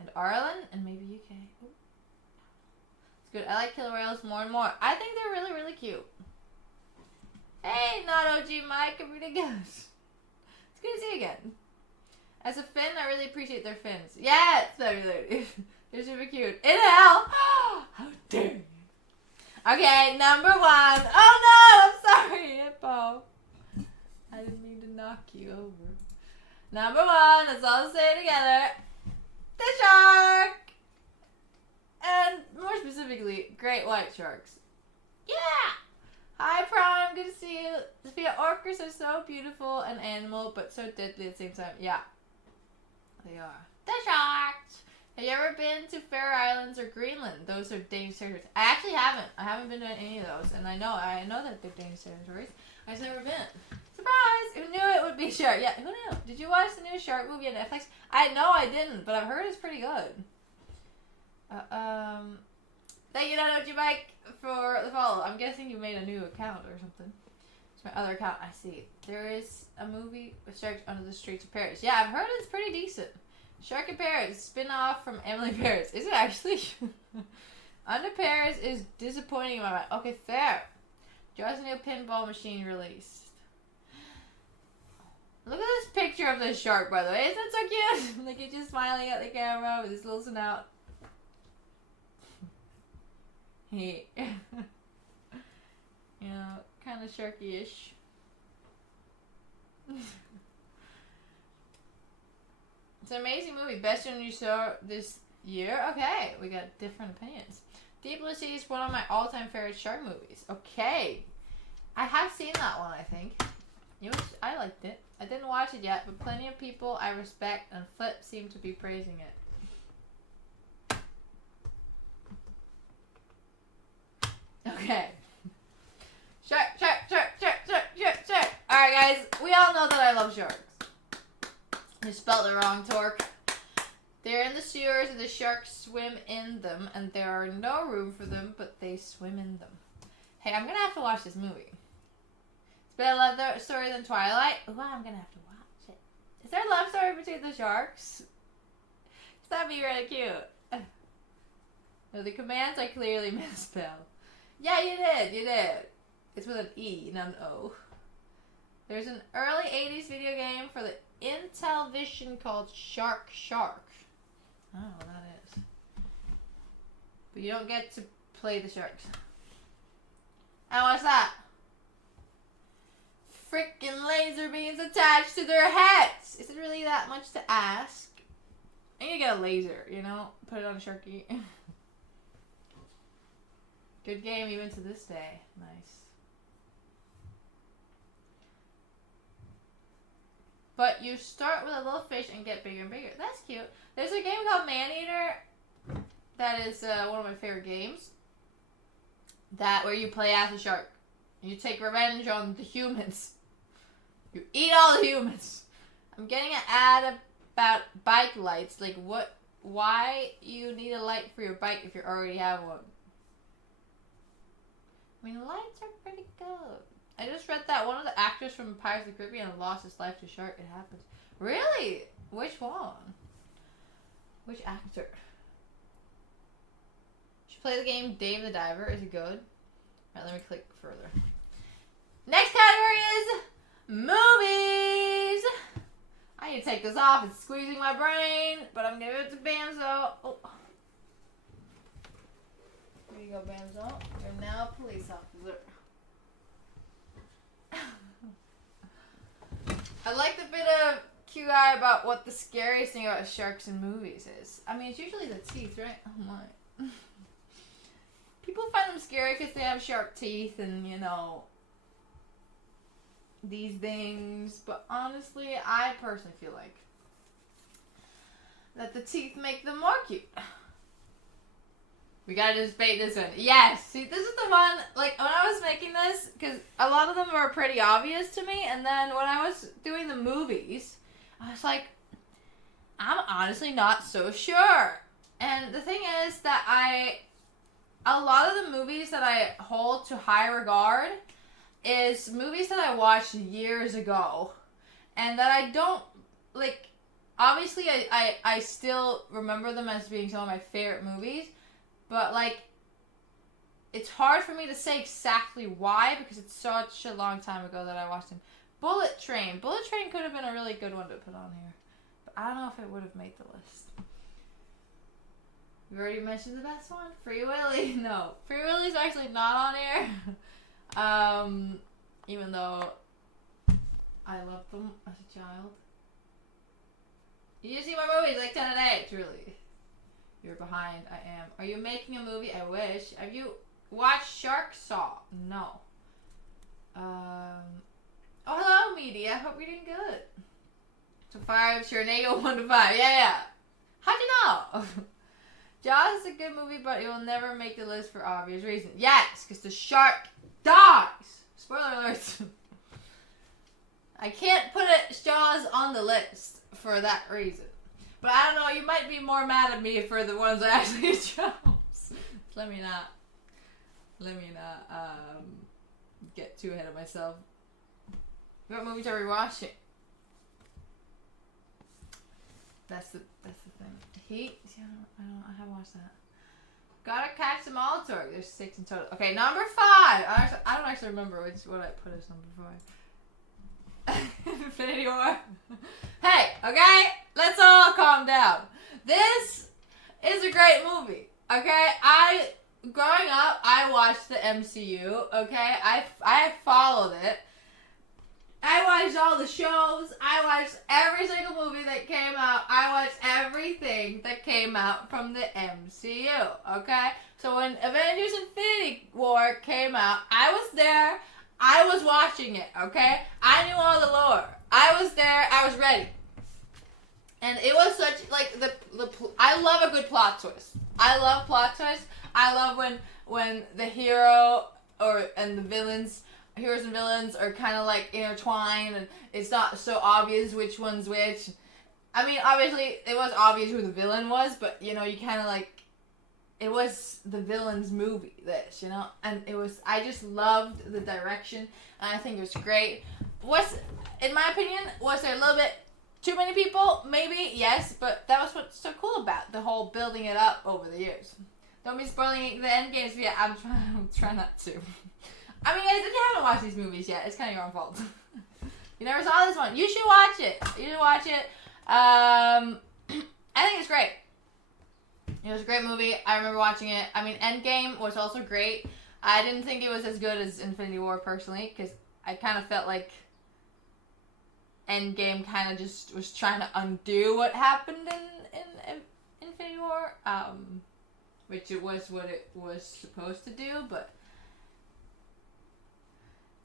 And Ireland and maybe UK. Ooh. It's good. I like killer whales more and more. I think they're really, really cute. Hey, not OG Mike, I'm really good. It's good to see you again. As a Finn, I really appreciate their fins. Yeah, it's very they're super cute. In hell! How dare you? Okay, number 1. Oh no, I'm sorry, hippo. I didn't mean to knock you over. Number 1, let's all say it together. The shark! And more specifically, great white sharks. Yeah! Hi, Prime. Good to see you. Sophia, orcas are so beautiful an animal, but so deadly at the same time. Yeah, they are. The sharks. Have you ever been to Faroe Islands or Greenland? Those are dangerous territories. I actually haven't. I haven't been to any of those, and I know that they're dangerous territories. I've just never been. Surprise! Who knew it would be shark? Yeah, who knew? Did you watch the new shark movie on Netflix? I didn't, but I've heard it's pretty good. Thank you, Not OG Mike, for the follow. I'm guessing you made a new account or something. It's my other account. I see. There is a movie with sharks under the streets of Paris. Yeah, I've heard it's pretty decent. Shark in Paris, spin-off from Emily Paris. Is it actually? Under Paris is disappointing in my mind. Okay, fair. Just a new pinball machine released. Look at this picture of the shark, by the way. Isn't it so cute? Like, he's just smiling at the camera with his little snout. He, you know, kind of sharky-ish. It's an amazing movie. Best one you saw this year? Okay, we got different opinions. Deep Blue Sea is one of my all-time favorite shark movies. Okay. I have seen that one, I think. I liked it. I didn't watch it yet, but plenty of people I respect and Flip seem to be praising it. Okay. Shark. Alright, guys. We all know that I love sharks. You spelled it wrong, Torque. They're in the sewers and the sharks swim in them, and there are no room for them, but they swim in them. Hey, I'm gonna have to watch this movie. It's better love story than Twilight. Ooh, I'm gonna have to watch it. Is there a love story between the sharks? That'd be really cute. No, the commands I clearly misspelled. Yeah, you did. It's with an E, not an O. There's an early 80s video game for the Intellivision called Shark. I don't know what that is. But you don't get to play the sharks. And what's that? Frickin' laser beams. attached to their heads. Is it really that much to ask? I need to get a laser, you know? Put it on a Sharky. Good game even to this day. Nice. But you start with a little fish and get bigger and bigger. That's cute. There's a game called Maneater that is one of my favorite games. Where you play as a shark. You take revenge on the humans. You eat all the humans. I'm getting an ad about bike lights. Like what? Why you need a light for your bike if you already have one? I mean, lights are pretty good. I just read that one of the actors from Pirates of the Caribbean lost his life to shark. It happens. Really? Which one? Which actor? Should play the game Dave the Diver. Is it good? Alright, let me click further. Next category is movies. I need to take this off. It's squeezing my brain, but I'm giving it to Banzo. Oh. Here you go, Banzo. You're now a police officer. I like the bit of QI about what the scariest thing about sharks in movies is. I mean, it's usually the teeth, right? Oh my. People find them scary because they have sharp teeth and, you know, these things. But honestly, I personally feel like that the teeth make them more cute. We gotta just bait this one. Yes! See, this is the one, like, when I was making this, because a lot of them were pretty obvious to me, and then when I was doing the movies, I was like, I'm honestly not so sure. And the thing is that a lot of the movies that I hold to high regard is movies that I watched years ago, and that I don't, like, obviously I still remember them as being some of my favorite movies, but, like, it's hard for me to say exactly why because it's such a long time ago that I watched them. Bullet Train. Bullet Train could have been a really good one to put on here. But I don't know if it would have made the list. We already mentioned the best one. Free Willy. No. Free Willy's actually not on here. Even though I loved them as a child. You just see my movies like 10 a day, truly. You're behind. I am. Are you making a movie? I wish. Have you watched Shark Saw? No. Oh, hello, media. Hope you're doing good. So 5, Sharnado 1 to 5. Yeah. How'd you know? Jaws is a good movie, but it will never make the list for obvious reasons. Yes, because the shark dies. Spoiler alert. I can't put Jaws on the list for that reason. But I don't know, you might be more mad at me for the ones I actually chose. Let me not get too ahead of myself. What movies are we watching? That's the thing. Heat? See, I haven't watched that. Gotta Catch Them All tour. There's 6 in total. Okay, number 5. I don't actually remember what I put as number 5. Infinity War. Hey, okay? Let's all calm down. This is a great movie, okay? Growing up, I watched the MCU, okay? I followed it. I watched all the shows. I watched every single movie that came out. I watched everything that came out from the MCU, okay? So when Avengers Infinity War came out, I was there. I was watching it, okay? I knew all the lore. I was there. I was ready. And it was such, like, I love a good plot twist. I love plot twists. I love when the hero and the villains, heroes and villains are kind of, like, intertwined and it's not so obvious which one's which. I mean, obviously, it was obvious who the villain was, but, you know, you kind of, like, it was the villain's movie, this, you know? And I just loved the direction, and I think it was great. In my opinion, was there a little bit too many people? Maybe, yes, but that was what's so cool about the whole building it up over the years. Don't be spoiling the end games yet. I'm trying not to. I mean, guys, if you haven't watched these movies yet, it's kind of your own fault. You never saw this one. You should watch it. I think it's great. It was a great movie. I remember watching it. I mean, Endgame was also great. I didn't think it was as good as Infinity War, personally, because I kind of felt like Endgame kind of just was trying to undo what happened in Infinity War, which it was what it was supposed to do, but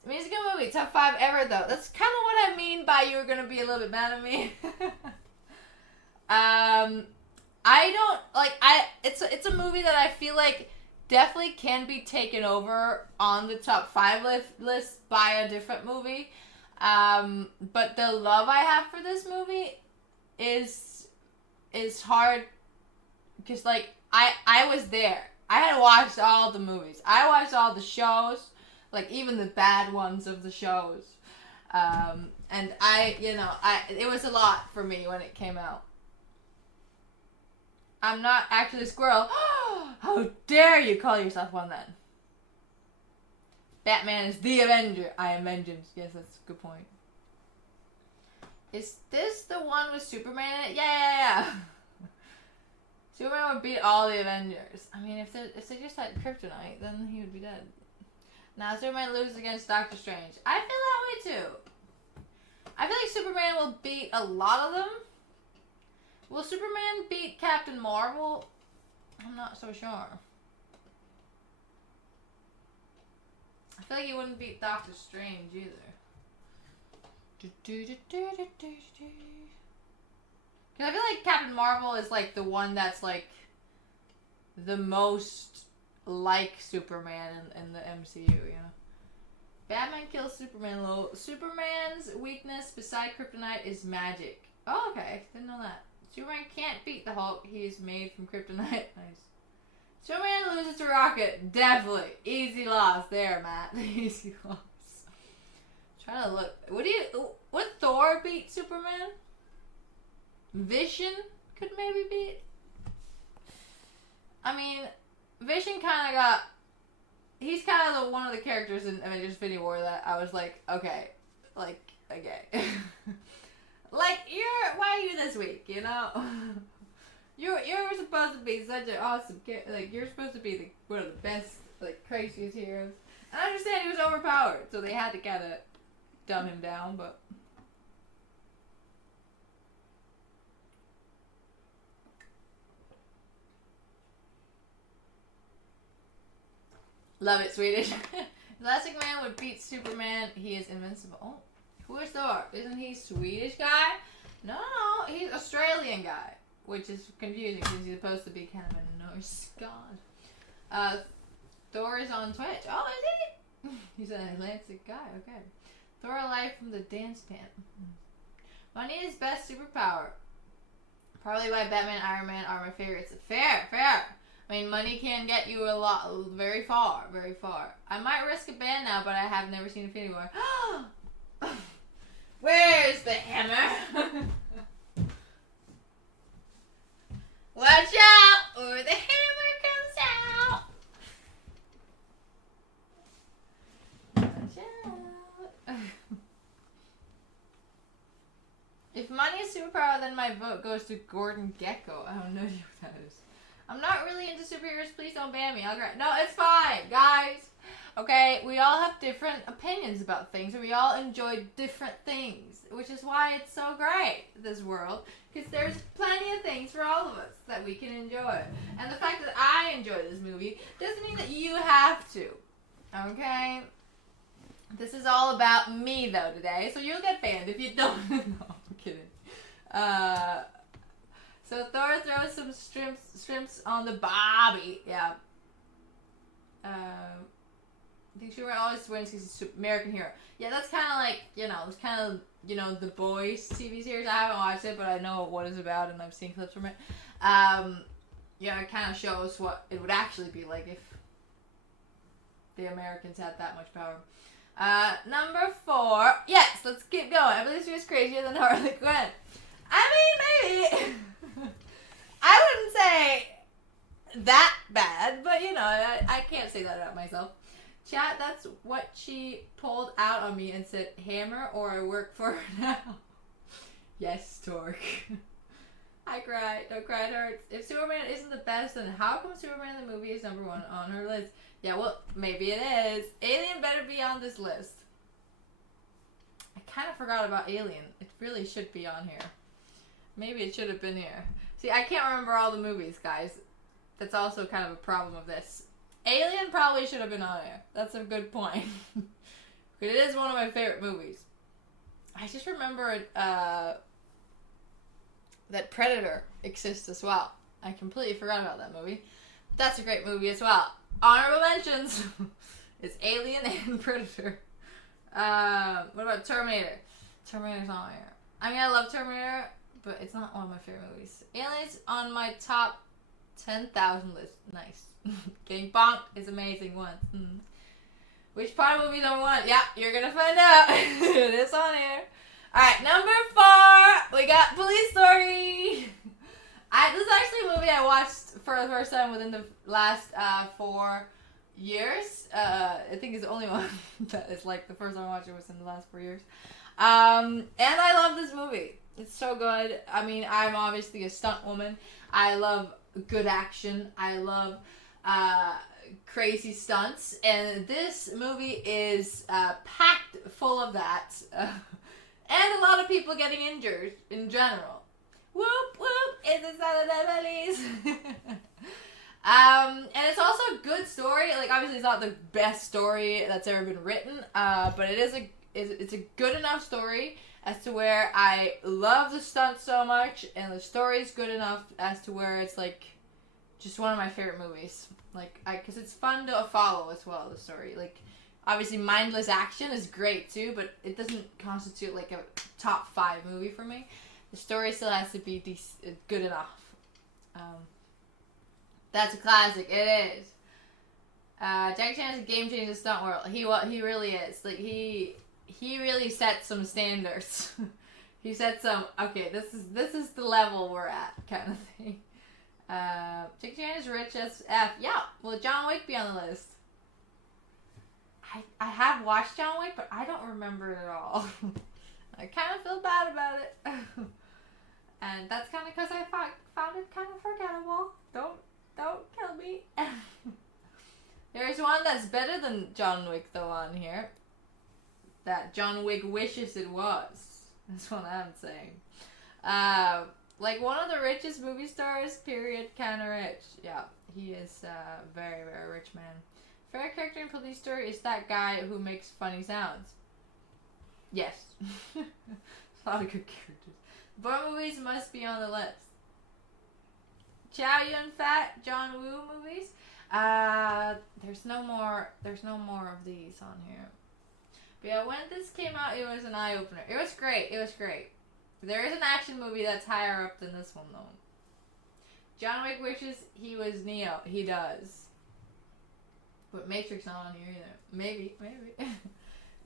I mean, it's a good movie. Top 5 ever, though. That's kind of what I mean by you were going to be a little bit mad at me. I don't, like, it's a movie that I feel like definitely can be taken over on the top 5 list by a different movie. But the love I have for this movie is hard, because, like, I was there. I had watched all the movies. I watched all the shows, like, even the bad ones of the shows. And it was a lot for me when it came out. I'm not actually a squirrel. How dare you call yourself one then? Batman is the Avenger. I am vengeance. Yes, that's a good point. Is this the one with Superman in it? Yeah. Superman would beat all the Avengers. I mean, if they just had kryptonite, then he would be dead. Now Superman loses against Doctor Strange. I feel that way too. I feel like Superman will beat a lot of them. Will Superman beat Captain Marvel? I'm not so sure. I feel like he wouldn't beat Doctor Strange either. Because I feel like Captain Marvel is like the one that's like the most like Superman in the MCU, you know? Batman kills Superman low. Superman's weakness beside kryptonite is magic. Oh, okay. Didn't know that. Superman can't beat the Hulk. He's made from kryptonite. Nice. Superman loses to Rocket. Definitely. Easy loss there, Matt. Easy loss. Trying to look. Would Thor beat Superman? Vision could maybe beat. I mean, Vision kind of got. He's kind of one of the characters in Avengers Infinity War that I was like, okay. Like, okay. Like, why are you this weak, you know? You're supposed to be such an awesome character. Like, you're supposed to be one of the best, like, craziest heroes. And I understand he was overpowered, so they had to kind of dumb him down, but. Love it, Swedish. Elastic Man would beat Superman. He is invincible. Oh, who is Thor? Isn't he Swedish guy? No, he's Australian guy, which is confusing because he's supposed to be kind of a Norse god. Thor is on Twitch. Oh, is he? He's an Atlantic guy. Okay. Thor alive from the dance pan. Money is best superpower. Probably why Batman, Iron Man are my favorites. Fair. I mean, money can get you very far. I might risk a ban now, but I have never seen Infinity War. Where's the hammer? Watch out, or the hammer comes out. Watch out. If money is superpower, then my vote goes to Gordon Gekko. I don't know who that is. I'm not really into superheroes. Please don't ban me. No, it's fine, guys. Okay, we all have different opinions about things, and we all enjoy different things, which is why it's so great, this world, because there's plenty of things for all of us that we can enjoy. And the fact that I enjoy this movie doesn't mean that you have to, okay? This is all about me, though, today, so you'll get banned if you don't. No, I'm kidding. So Thor throws some shrimps on the Bobby. Yeah. I think Superman always wins because he's an American hero. Yeah, that's kind of like, it's kind of, The Boys TV series. I haven't watched it, but I know what it's about, and I've seen clips from it. It kind of shows what it would actually be like if the Americans had that much power. Number 4. Yes, let's keep going. I believe she was crazier than Harley Quinn. I mean, maybe. I wouldn't say that bad, but I can't say that about myself. Chat, that's what she pulled out on me and said, hammer or I work for her now. Yes, Torque. I cried. Don't cry, it hurts. If Superman isn't the best, then how come Superman the movie is number 1 on her list? Yeah, well, maybe it is. Alien better be on this list. I kind of forgot about Alien. It really should be on here. Maybe it should have been here. See, I can't remember all the movies, guys. That's also kind of a problem of this. Alien probably should have been on here. That's a good point. It is one of my favorite movies. I just remember that Predator exists as well. I completely forgot about that movie. That's a great movie as well. Honorable mentions is Alien and Predator. What about Terminator? Terminator's on here. I mean, I love Terminator, but it's not one of my favorite movies. Alien's on my top 10,000 list. Nice. Getting bonked is amazing one. Which part of movie number 1? Yeah, you're gonna find out. It is on here. Alright, number 4, we got Police Story. This is actually a movie I watched for the first time within the last 4 years. I think it's the only one that is like the first time I watched it was in the last 4 years. And I love this movie. It's so good. I mean, I'm obviously a stunt woman. I love good action. I love crazy stunts. And this movie is packed full of that. And a lot of people getting injured in general. Whoop, whoop, it's a Saturday, Bellies. And it's also a good story. Like, obviously it's not the best story that's ever been written, but it's a good enough story as to where I love the stunts so much, and the story's good enough as to where it's, like, just one of my favorite movies. Like, because it's fun to follow as well, the story. Like, obviously mindless action is great too, but it doesn't constitute, like, a top 5 movie for me. The story still has to be good enough. That's a classic. It is. Jackie Chan is a game changer in the stunt world. He really is. Like, he really set some standards. He set some, okay, this is the level we're at, kind of thing. Jackie Chan is rich as F. Yeah, will John Wick be on the list? I have watched John Wick, but I don't remember it at all. I kind of feel bad about it. And that's kind of because I found it kind of forgettable. Don't kill me. There's one that's better than John Wick, though, on here. That John Wick wishes it was. That's what I'm saying. Like, one of the richest movie stars, period, kind of rich. Yeah, he is a very, very rich man. Favorite character in Police Story is that guy who makes funny sounds. Yes. A lot of good characters. What movies must be on the list? Chow Yun Fat, John Woo movies. There's no more of these on here. But yeah, when this came out, it was an eye opener. It was great. It was great. There is an action movie that's higher up than this one though. John Wick wishes he was Neo. He does. But Matrix not on here either. Maybe.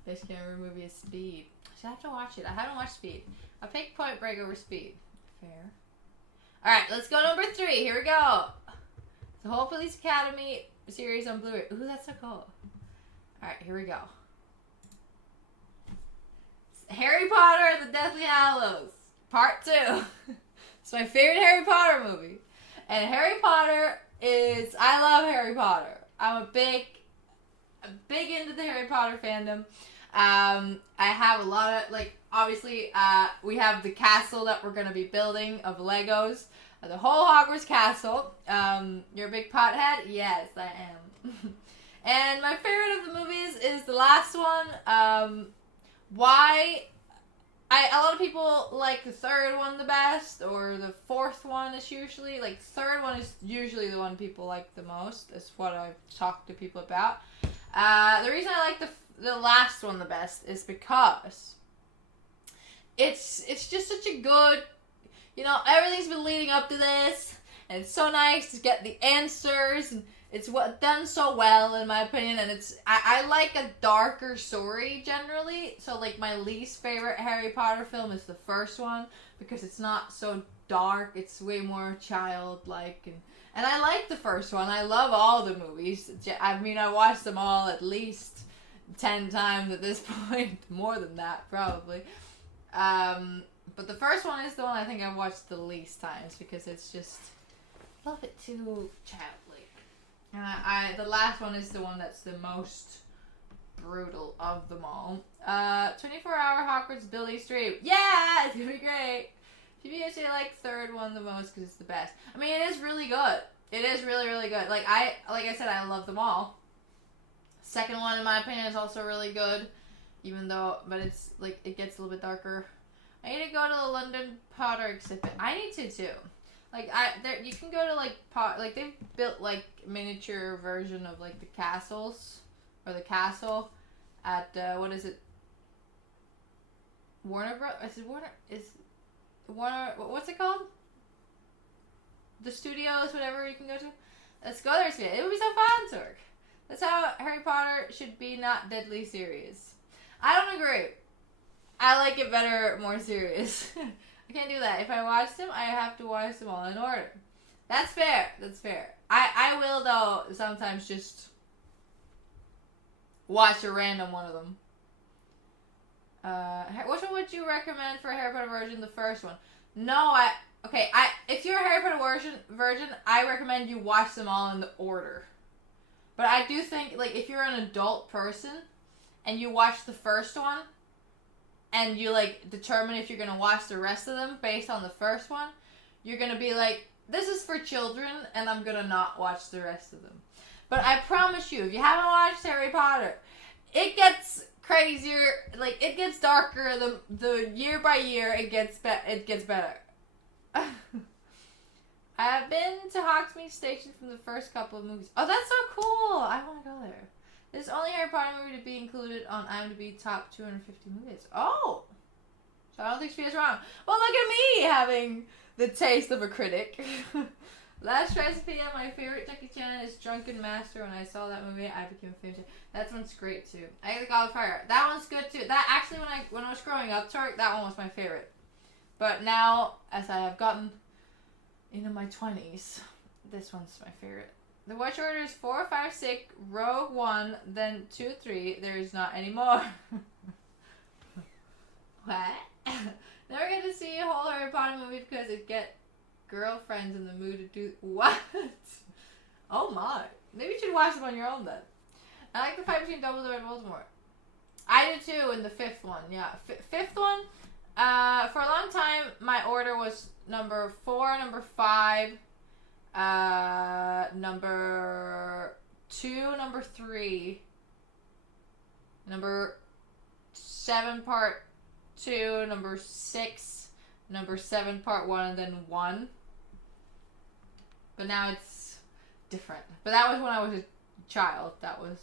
Best camera movie is Speed. I should have to watch it. I haven't watched Speed. I'll pick Point Break over Speed. Fair. Alright, let's go number 3. Here we go. The whole Police Academy series on Blu-ray. Ooh, that's so cool. Alright, here we go. Harry Potter and the Deathly Hallows. Part 2. It's my favorite Harry Potter movie. And Harry Potter is... I love Harry Potter. I'm a big into the Harry Potter fandom. I have a lot of, like, obviously, we have the castle that we're going to be building of Legos. The whole Hogwarts castle. You're a big pothead? Yes, I am. And my favorite of the movies is the last one. Why? A lot of people like the third one the best, or the fourth one is usually, like, third one is usually the one people like the most. Is what I've talked to people about. The reason I like the last one the best is because it's just such a good, you know, everything's been leading up to this, and it's so nice to get the answers, and it's done so well, in my opinion, and I like a darker story, generally, so, like, my least favorite Harry Potter film is the first one, because it's not so dark, it's way more childlike, and I like the first one. I love all the movies. I mean, I watched them all at least 10 times at this point, more than that, probably, but the first one is the one I think I've watched the least times, because it's just, I love it too childlike. And the last one is the one that's the most brutal of them all. 24-hour Hogwarts building stream. Yeah, it's gonna be great. TBH, I like third one the most because it's the best. I mean, it is really good. It is really, really good. Like I said, I love them all. Second one, in my opinion, is also really good. Even though, but it's, like, it gets a little bit darker. I need to go to the London Potter exhibit. I need to, too. Like, you can go to, like, like, they've built, like, miniature version of, like, the castles. Or the castle at, what is it? Warner Bros. Warner, what's it called? The studios, whatever you can go to. Let's go there today. It would be so fun, Torque. That's how Harry Potter should be, not deadly serious. I don't agree. I like it better, more serious. I can't do that. If I watch them, I have to watch them all in order. That's fair. That's fair. I will, though, sometimes just watch a random one of them. Which one would you recommend for a Harry Potter version? The first one. No, if you're a Harry Potter version, I recommend you watch them all in the order. But I do think, like, if you're an adult person and you watch the first one and you, like, determine if you're going to watch the rest of them based on the first one, you're going to be like, this is for children and I'm going to not watch the rest of them. But I promise you, if you haven't watched Harry Potter, it gets crazier, like, it gets darker, the year by year, it gets better. I have been to Hogsmeade Station from the first couple of movies. Oh, that's so cool! I want to go there. This is only Harry Potter movie to be included on IMDb top 250 movies. Oh! So I don't think Sophia's wrong. Well, look at me having the taste of a critic. Last try, Sophia, my favorite Jackie Chan is Drunken Master. When I saw that movie, I became a fan. That one's great too. I got the Goblet of Fire. That one's good too. That actually, when I was growing up, that one was my favorite. But now, as I have gotten into my 20s, this one's my favorite. The watch order is 4, 5, 6, Rogue One, then 2, 3. There is not any more. What? Never get to see a whole Harry Potter movie because it get girlfriends in the mood to do what? Oh my! Maybe you should watch them on your own then. I like the fight between Dumbledore and Voldemort. I do too in the fifth one. Yeah, fifth one. For a long time, my order was number 4, number 5, number 2, number 3, number 7, part 2, number 6, number 7, part 1, and then 1. But now it's different. But that was when I was a child. That was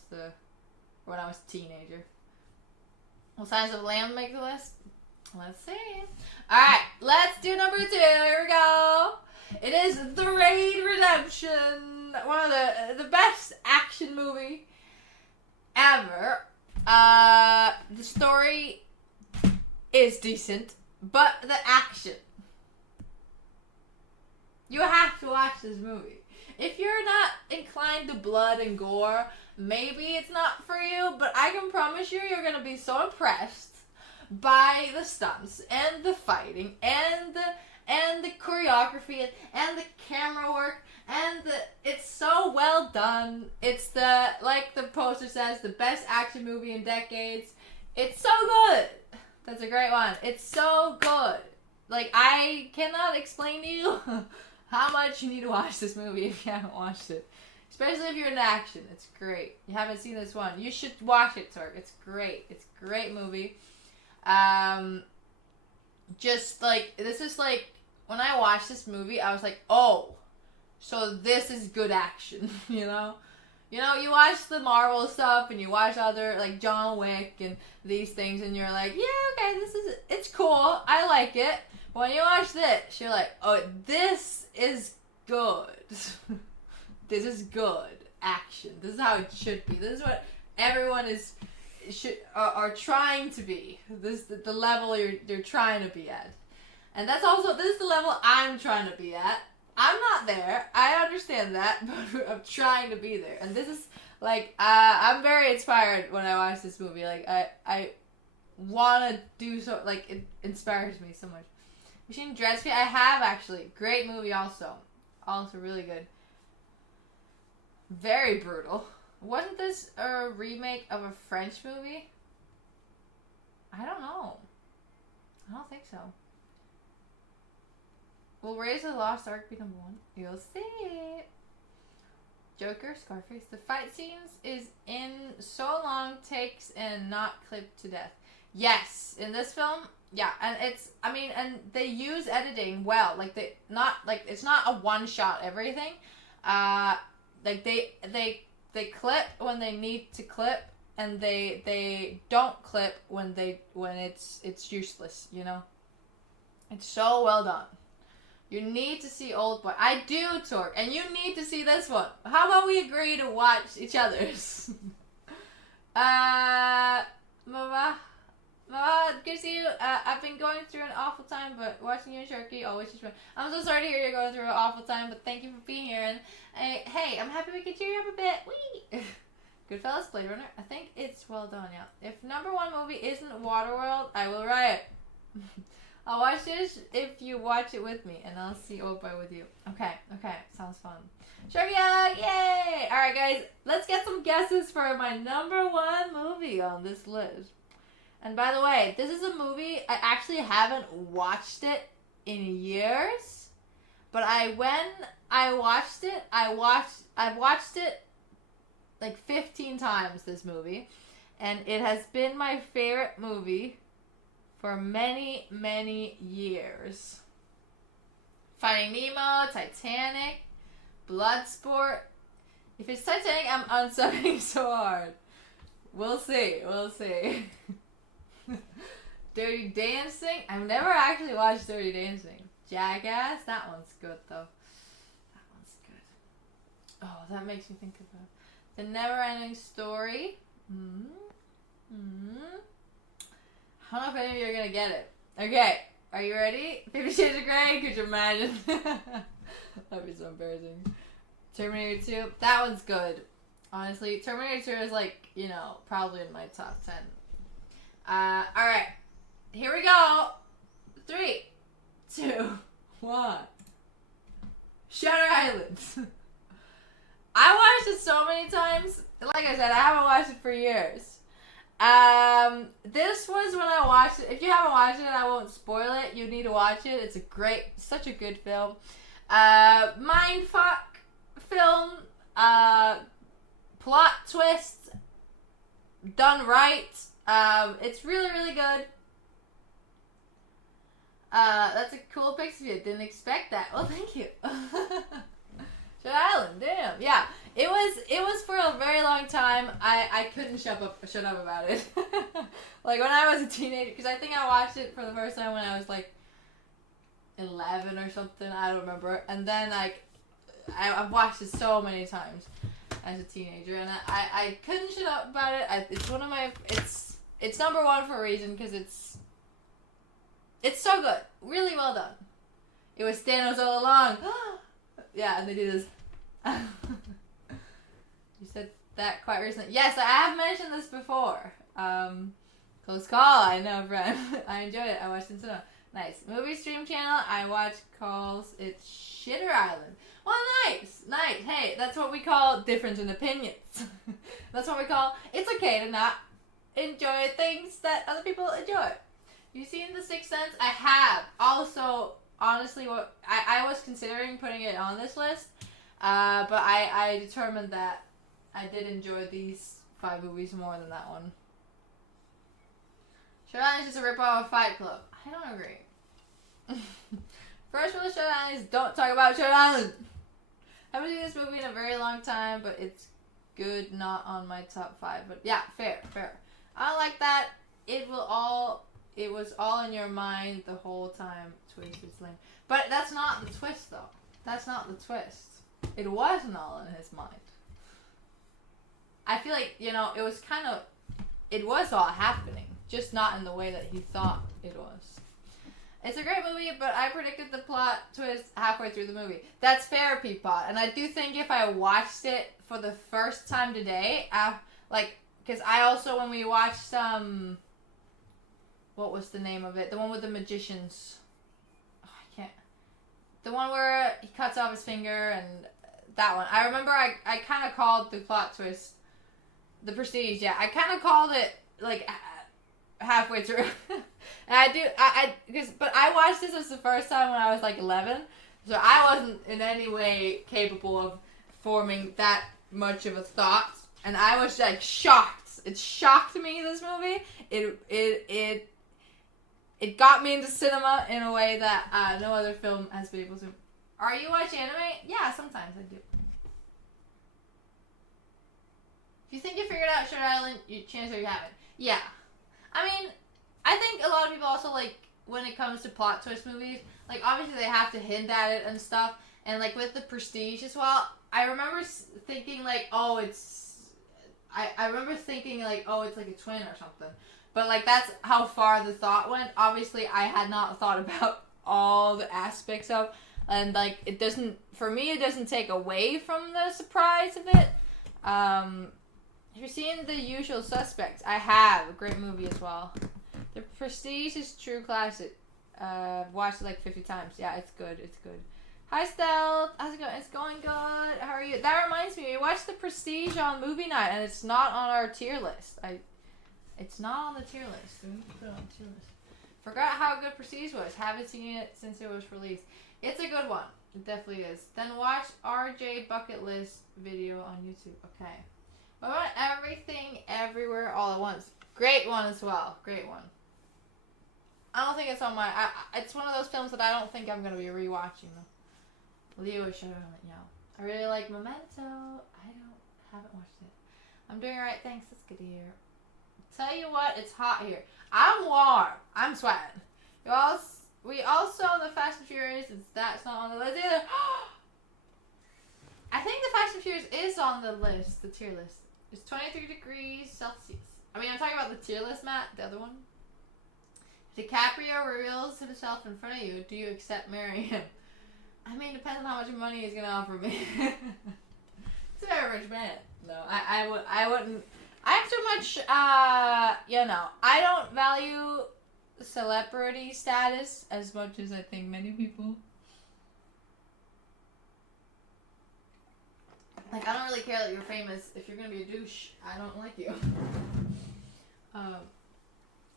when I was a teenager. Will Silence of the Lamb make the list? Let's see. Alright, let's do number 2. Here we go. It is The Raid Redemption. One of the best action movie ever. The story is decent, but the action. You have to watch this movie. If you're not inclined to blood and gore, maybe it's not for you, but I can promise you, you're going to be so impressed by the stunts and the fighting and the choreography and the camera work and it's so well done. It's like the poster says, the best action movie in decades. It's so good. That's a great one. It's so good. Like, I cannot explain to you how much you need to watch this movie if you haven't watched it. Especially if you're into action. It's great. You haven't seen this one. You should watch it, Torque. It's great. It's a great movie. Just like, this is like, when I watched this movie, I was like, oh, so this is good action, you know? You know, you watch the Marvel stuff and you watch other, like, John Wick and these things and you're like, yeah, okay, it's cool. I like it. But when you watch this, you're like, oh, this is good. This is good action. This is how it should be. This is what everyone are trying to be. This is the level you're trying to be at. And that's also, this is the level I'm trying to be at. I'm not there. I understand that, but I'm trying to be there. And this is, like, I'm very inspired when I watch this movie. Like, I want to do so, like, it inspires me so much. Machine Dreadspeed, I have, actually. Great movie also. Also really good. Very brutal. Wasn't this a remake of a French movie? I don't know. I don't think so. Will Raise the Lost Ark be number 1? You'll see. Joker, Scarface. The fight scenes is in so long takes and not clipped to death. Yes, in this film, yeah, and it's, I mean, and they use editing well. Like it's not a one shot everything. Like they clip when they need to clip, and they don't clip when it's useless. You know, it's so well done. You need to see Old Boy. I do, Torque, and you need to see this one. How about we agree to watch each other's? Mama, good to see you. I've been going through an awful time, but watching you in Sharky always just. I'm so sorry to hear you're going through an awful time, but thank you for being here. And hey, I'm happy we could cheer you up a bit. Whee! Goodfellas, Blade Runner. I think it's well done, yeah. If number 1 movie isn't Waterworld, I will riot. I'll watch this if you watch it with me, and I'll see Old Boy with you. Okay, sounds fun. Sharkia, yay! Alright guys, let's get some guesses for my number 1 movie on this list. And by the way, this is a movie, I actually haven't watched it in years, but when I watched it, I've watched it like 15 times, this movie, and it has been my favorite movie for many, many years. Finding Nemo, Titanic, Bloodsport. If it's Titanic, I'm unsubbing so hard. We'll see. Dirty Dancing. I've never actually watched Dirty Dancing. Jackass. That one's good, though. That one's good. Oh, that makes me think of The Never-Ending Story. I don't know if any of you are going to get it. Okay, are you ready? 50 Shades of Grey, could you imagine? That'd be so embarrassing. Terminator 2, that one's good. Honestly, Terminator 2 is like, you know, probably in my top 10. Alright. Here we go. 3, 2, 1. Shutter Island. I watched it so many times. Like I said, I haven't watched it for years. This was when I watched it. If you haven't watched it, I won't spoil it. You need to watch it. It's such a good film. Mindfuck film. Plot twist. Done right. It's really, really good. That's a cool picture. You didn't expect that. Well, thank you. Shutter Island, damn. Yeah, it was for a very long time. I couldn't shut up about it. Like when I was a teenager, because I think I watched it for the first time when I was like 11 or something. I don't remember. And then like I've watched it so many times as a teenager, and I couldn't shut up about it. It's one of my it's number 1 for a reason, because it's so good, really well done. It was Thanos all along. Yeah, and they do this. You said that quite recently. Yes, I have mentioned this before. Close call, I know, friend. I enjoyed it. I watched it tonight. Nice. Movie stream channel, I watch calls it Shitter Island. Well, nice. Hey, that's what we call difference in opinions. That's what we call it's okay to not enjoy things that other people enjoy. You seen The Sixth Sense? I have. Also, honestly, what I was considering putting it on this list, but I determined that I did enjoy these 5 movies more than that one. Shutter Island is just a ripoff of Fight Club. I don't agree. First rule of Shutter Island is don't talk about Shutter Island. I haven't seen this movie in a very long time, but it's good, not on my top 5. But yeah, fair. I don't like that. It was all in your mind the whole time. Twisted Sling. But that's not the twist, though. That's not the twist. It wasn't all in his mind. I feel like, you know, it was all happening, just not in the way that he thought it was. It's a great movie, but I predicted the plot twist halfway through the movie. That's fair, Peapod. And I do think if I watched it for the first time today, because I also, when we watched, what was the name of it? The one with the magicians. Oh, I can't. The one where he cuts off his finger, and that one. I remember I kind of called the plot twist The Prestige, yeah. I kind of called it, like, halfway through. And but I watched this the first time when I was, like, 11. So I wasn't in any way capable of forming that much of a thought. And I was, like, shocked. It shocked me, this movie. It got me into cinema in a way that no other film has been able to. Are you watching anime? Yeah, sometimes I do. If you think you figured out Shutter Island, chances are you haven't. Yeah. I mean, I think a lot of people also, like, when it comes to plot twist movies, like, obviously they have to hint at it and stuff. And, like, with The Prestige as well, I remember thinking, like, oh, it's... I remember thinking, like, oh, it's like a twin or something. But, like, that's how far the thought went. Obviously, I had not thought about all the aspects of... And, like, it doesn't... For me, it doesn't take away from the surprise of it. Have you seen The Usual Suspects? I have. A great movie as well. The Prestige is true classic. Watched it like 50 times. Yeah, it's good. It's good. Hi, Stealth. How's it going? It's going good. How are you? That reminds me. We watched The Prestige on movie night, and it's not on our tier list. It's not on the tier list. We need to put it on the tier list. Forgot how good Prestige was. Haven't seen it since it was released. It's a good one. It definitely is. Then watch RJ Bucket List video on YouTube. Okay. What about Everything Everywhere All at Once? Great one as well. Great one. I don't think it's on my... it's one of those films that I don't think I'm going to be rewatching, though. Leo is Shutter Island, yeah. I really like Memento. Haven't watched it. I'm doing alright, thanks. That's good to hear. Tell you what, it's hot here. I'm warm. I'm sweating. We also, the Fast and Furious, that's not on the list either. I think the Fast and Furious is on the list, the tier list. It's 23 degrees Celsius. I mean, I'm talking about the tier list, Matt, the other one. If DiCaprio reveals himself in front of you, do you accept marrying him? I mean, depends on how much money he's gonna offer me. It's a very rich man. No, I wouldn't. I have too much, I don't value celebrity status as much as I think many people. Like, I don't really care that you're famous. If you're gonna be a douche, I don't like you.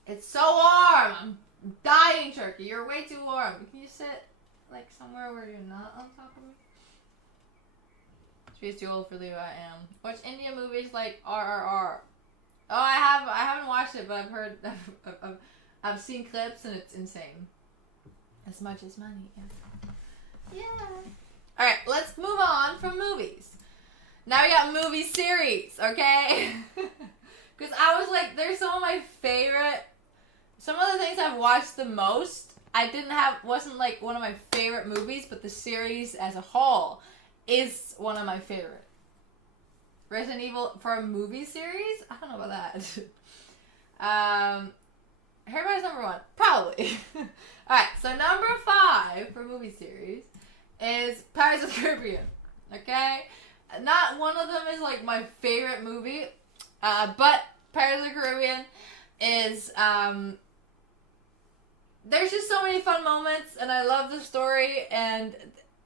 It's so warm! I'm dying, Turkey. You're way too warm. Can you sit, like, somewhere where you're not on top of me? She's too old for Leo, I am. Watch Indian movies like RRR. Oh, I haven't watched it, but I've heard, I've seen clips, and it's insane. As much as money, yeah. Yeah. Alright, let's move on from movies. Now we got movie series, okay? Because I was like, there's some of my favorite... Some of the things I've watched the most, wasn't like one of my favorite movies, but the series as a whole is one of my favorite. Resident Evil for a movie series? I don't know about that. Harry Potter's number 1. Probably. Alright, so number 5 for movie series is Pirates of the Caribbean. Okay? Not one of them is like my favorite movie, but Pirates of the Caribbean is, there's just so many fun moments, and I love the story, and,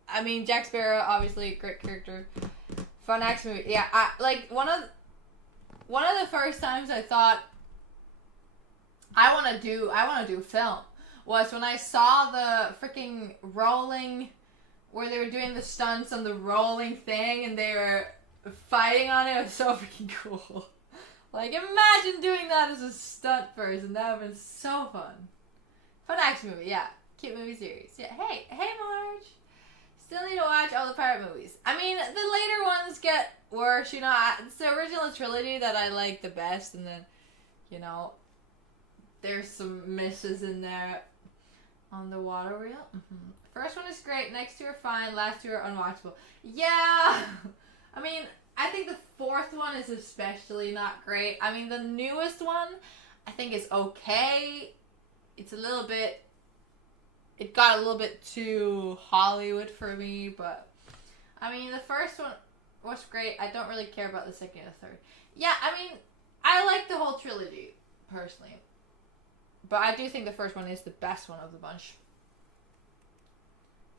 I mean, Jack Sparrow, obviously, great character. Fun action movie. Yeah, one of the first times I thought, I want to do film, was when I saw the freaking rolling, where they were doing the stunts on the rolling thing, and they were fighting on it. It was so freaking cool. Like, imagine doing that as a stunt person. That would have been so fun. Fun action movie, yeah. Cute movie series. Yeah. Hey, Marge. Still need to watch all the pirate movies. I mean, the later ones get worse, It's the original trilogy that I like the best, and then, there's some misses in there. On the water wheel. Mm-hmm. First one is great. Next two are fine. Last two are unwatchable. Yeah. I mean, I think the fourth one is especially not great. I mean, the newest one, I think is okay. It's it got a little bit too Hollywood for me, but I mean, the first one was great. I don't really care about the second and the third. Yeah, I mean, I like the whole trilogy, personally. But I do think the first one is the best one of the bunch.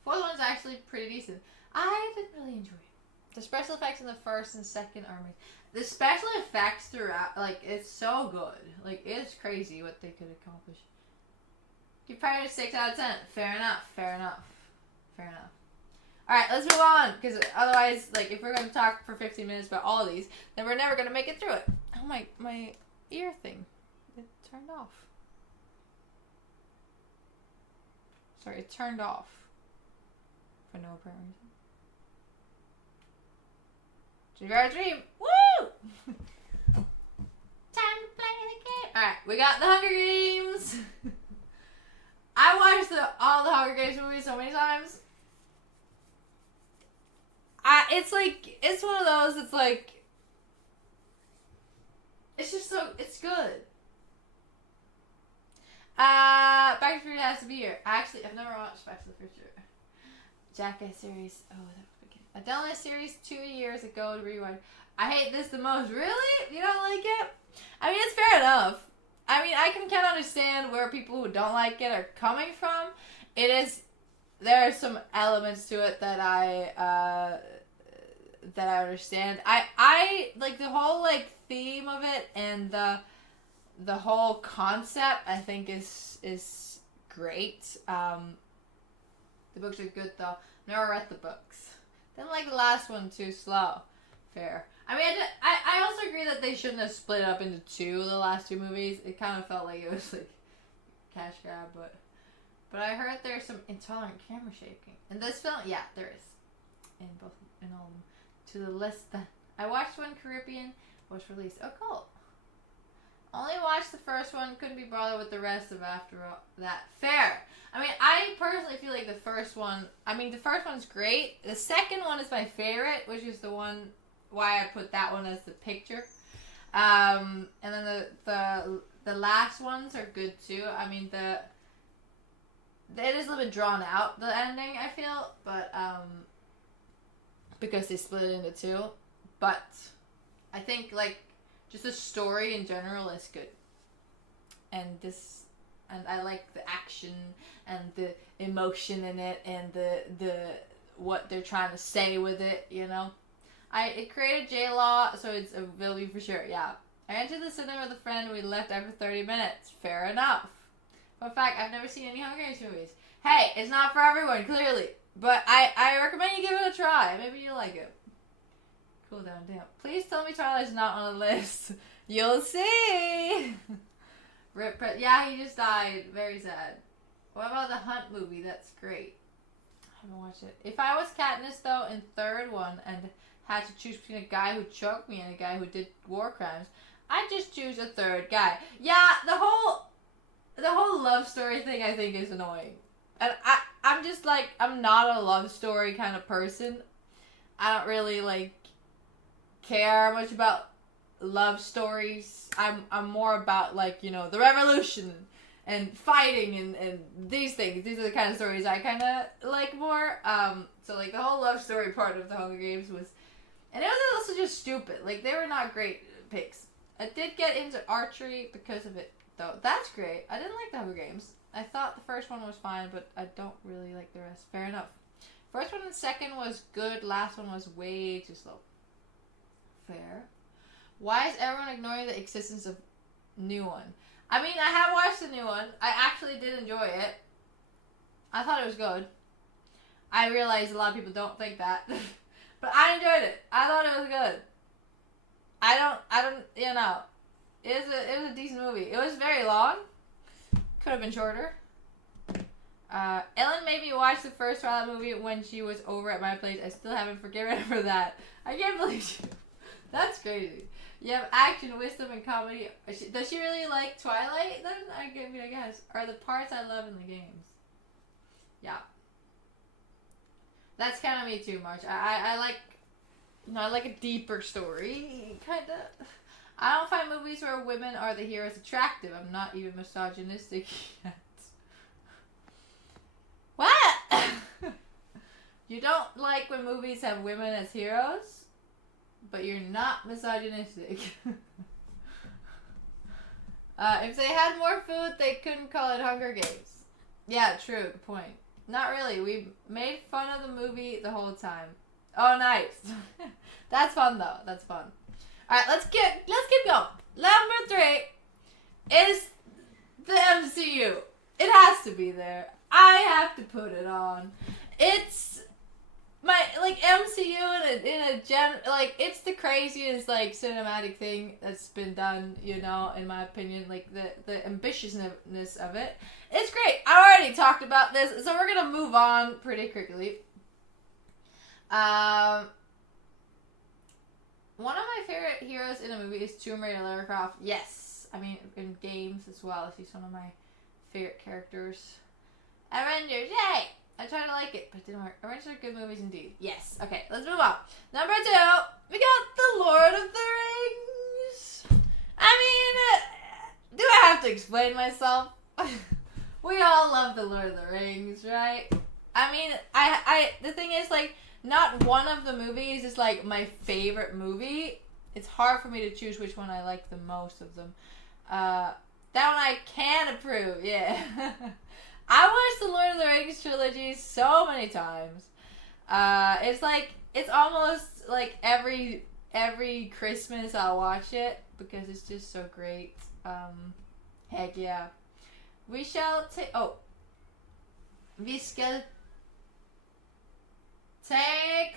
Fourth one's actually pretty decent. I didn't really enjoy it. The special effects in the first and second are amazing. the special effects throughout, like, it's so good. Like, it's crazy what they could accomplish. Give Predator 6 out of 10. Fair enough. Fair enough. Fair enough. Alright, let's move on. Because otherwise, like, if we're going to talk for 15 minutes about all of these, then we're never going to make it through it. Oh, my ear thing. It turned off. Sorry, it turned off. For no apparent reason. Dream Dream! Woo! Time to play the game! Alright, we got the Hunger Games! I watched all the Hunger Games movies so many times. It's like, it's one of those, it's like, it's just so, it's good. Back to the Future has to be here. I've never watched Back to the Future. Jackass series, oh, that was good. I downloaded a series 2 years ago to rewind. I hate this the most. Really? You don't like it? I mean, it's fair enough. I mean, I can kind of understand where people who don't like it are coming from. There are some elements to it that I understand. I like the whole, like, theme of it, and the whole concept, I think, is great. The books are good, though. Never read the books. Didn't like the last one, too slow. Fair. I mean, I also agree that they shouldn't have split it up into two, the last two movies. It kind of felt like it was, like, cash grab, but I heard there's some intolerant camera shaking. In this film, yeah, there is. In all of them. To the list that I watched when Caribbean was released. Oh, cool. Only watched the first one, couldn't be bothered with the rest of after all that. Fair. I mean, I personally feel like the first one's great. The second one is my favorite, which is the one why I put that one as the picture. And then the last ones are good too. I mean, it is a little bit drawn out, the ending, I feel, but because they split it into two. But I think, like, just the story in general is good. And I like the action and the emotion in it, and the what they're trying to say with it, you know. It created J-Law, so it's a movie for sure, yeah. I entered the cinema with a friend, we left after 30 minutes. Fair enough. Fun fact, I've never seen any Hunger Games movies. Hey, it's not for everyone, clearly. But I recommend you give it a try. Maybe you'll like it. Cool down, damn. Please tell me Twilight's not on the list. You'll see. Rip, yeah, he just died. Very sad. What about the Hunt movie? That's great. I haven't watched it. If I was Katniss, though, in third one, and had to choose between a guy who choked me and a guy who did war crimes, I'd just choose a third guy. Yeah, the whole love story thing, I think, is annoying. And I'm just, like, I'm not a love story kind of person. I don't really, like, care much about love stories. I'm more about, like, you know, the revolution and fighting and these things. These are the kind of stories I kind of like more. So, like, the whole love story part of the Hunger Games was, and it was also just stupid. Like, they were not great picks. I did get into archery because of it, though. That's great. I didn't like the Hunger Games. I thought the first one was fine, but I don't really like the rest. Fair enough. First one and second was good. Last one was way too slow. Fair. Why is everyone ignoring the existence of new one? I mean, I have watched the new one. I actually did enjoy it. I thought it was good. I realize a lot of people don't think that. But I enjoyed it. I thought it was good. I don't, you know. It was a decent movie. It was very long. Could have been shorter. Ellen made me watch the first Twilight movie when she was over at my place. I still haven't forgiven her for that. I can't believe you. That's crazy. You have action, wisdom, and comedy. Does she really like Twilight then? I guess. Are the parts I love in the games. Yeah. That's kind of me too, March. I like, you know, I like a deeper story, kind of. I don't find movies where women are the heroes attractive. I'm not even misogynistic yet. What? You don't like when movies have women as heroes, but you're not misogynistic. If they had more food, they couldn't call it Hunger Games. Yeah, true. Good point. Not really. We made fun of the movie the whole time. Oh, nice. That's fun, though. That's fun. Alright, let's keep going. Number 3 is the MCU. It has to be there. I have to put it on. It's my like MCU it's the craziest like cinematic thing that's been done, you know, in my opinion. Like the ambitiousness of it. It's great. I already talked about this, so we're gonna move on pretty quickly. One of my favorite heroes in a movie is Tomb Raider Lara Croft. Yes. I mean, in games as well. She's one of my favorite characters. Avengers, yay! I tried to like it, but it didn't work. Avengers are good movies indeed. Yes. Okay, let's move on. Number 2, we got The Lord of the Rings. I mean, do I have to explain myself? We all love The Lord of the Rings, right? I mean, the thing is, like, not one of the movies is, like, my favorite movie. It's hard for me to choose which one I like the most of them. That one I can approve, yeah. I watched the Lord of the Rings trilogy so many times. It's almost like every Christmas I'll watch it because it's just so great. Heck yeah. Vi ska ta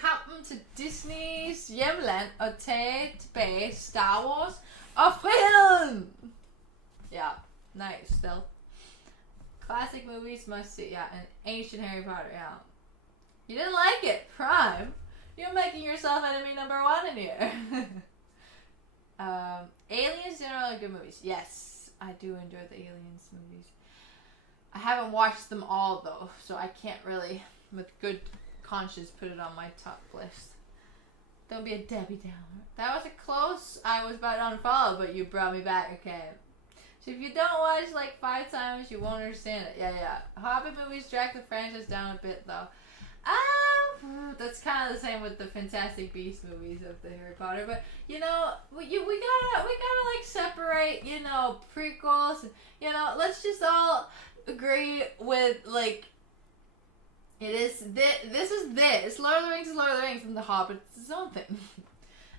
kampen til Disneys hjemland og tage tilbage Star Wars og friheden! Yeah, nice, still. Classic movies must see, yeah, and ancient Harry Potter, yeah. You didn't like it, Prime. You're making yourself enemy number 1 in here. Aliens generally are good movies. Yes, I do enjoy the Aliens movies. I haven't watched them all though, so I can't really, with good conscience, put it on my top list. Don't be a Debbie Downer. That was a close. I was about to unfollow, but you brought me back. Okay. So if you don't watch like 5 times, you won't understand it. Yeah. Hobbit movies drag the franchise down a bit though. That's kind of the same with the Fantastic Beasts movies of the Harry Potter. But you know, we gotta like separate. You know, prequels. You know, let's just all agree with like. This Lord of the Rings is Lord of the Rings, and The Hobbit is its own thing. And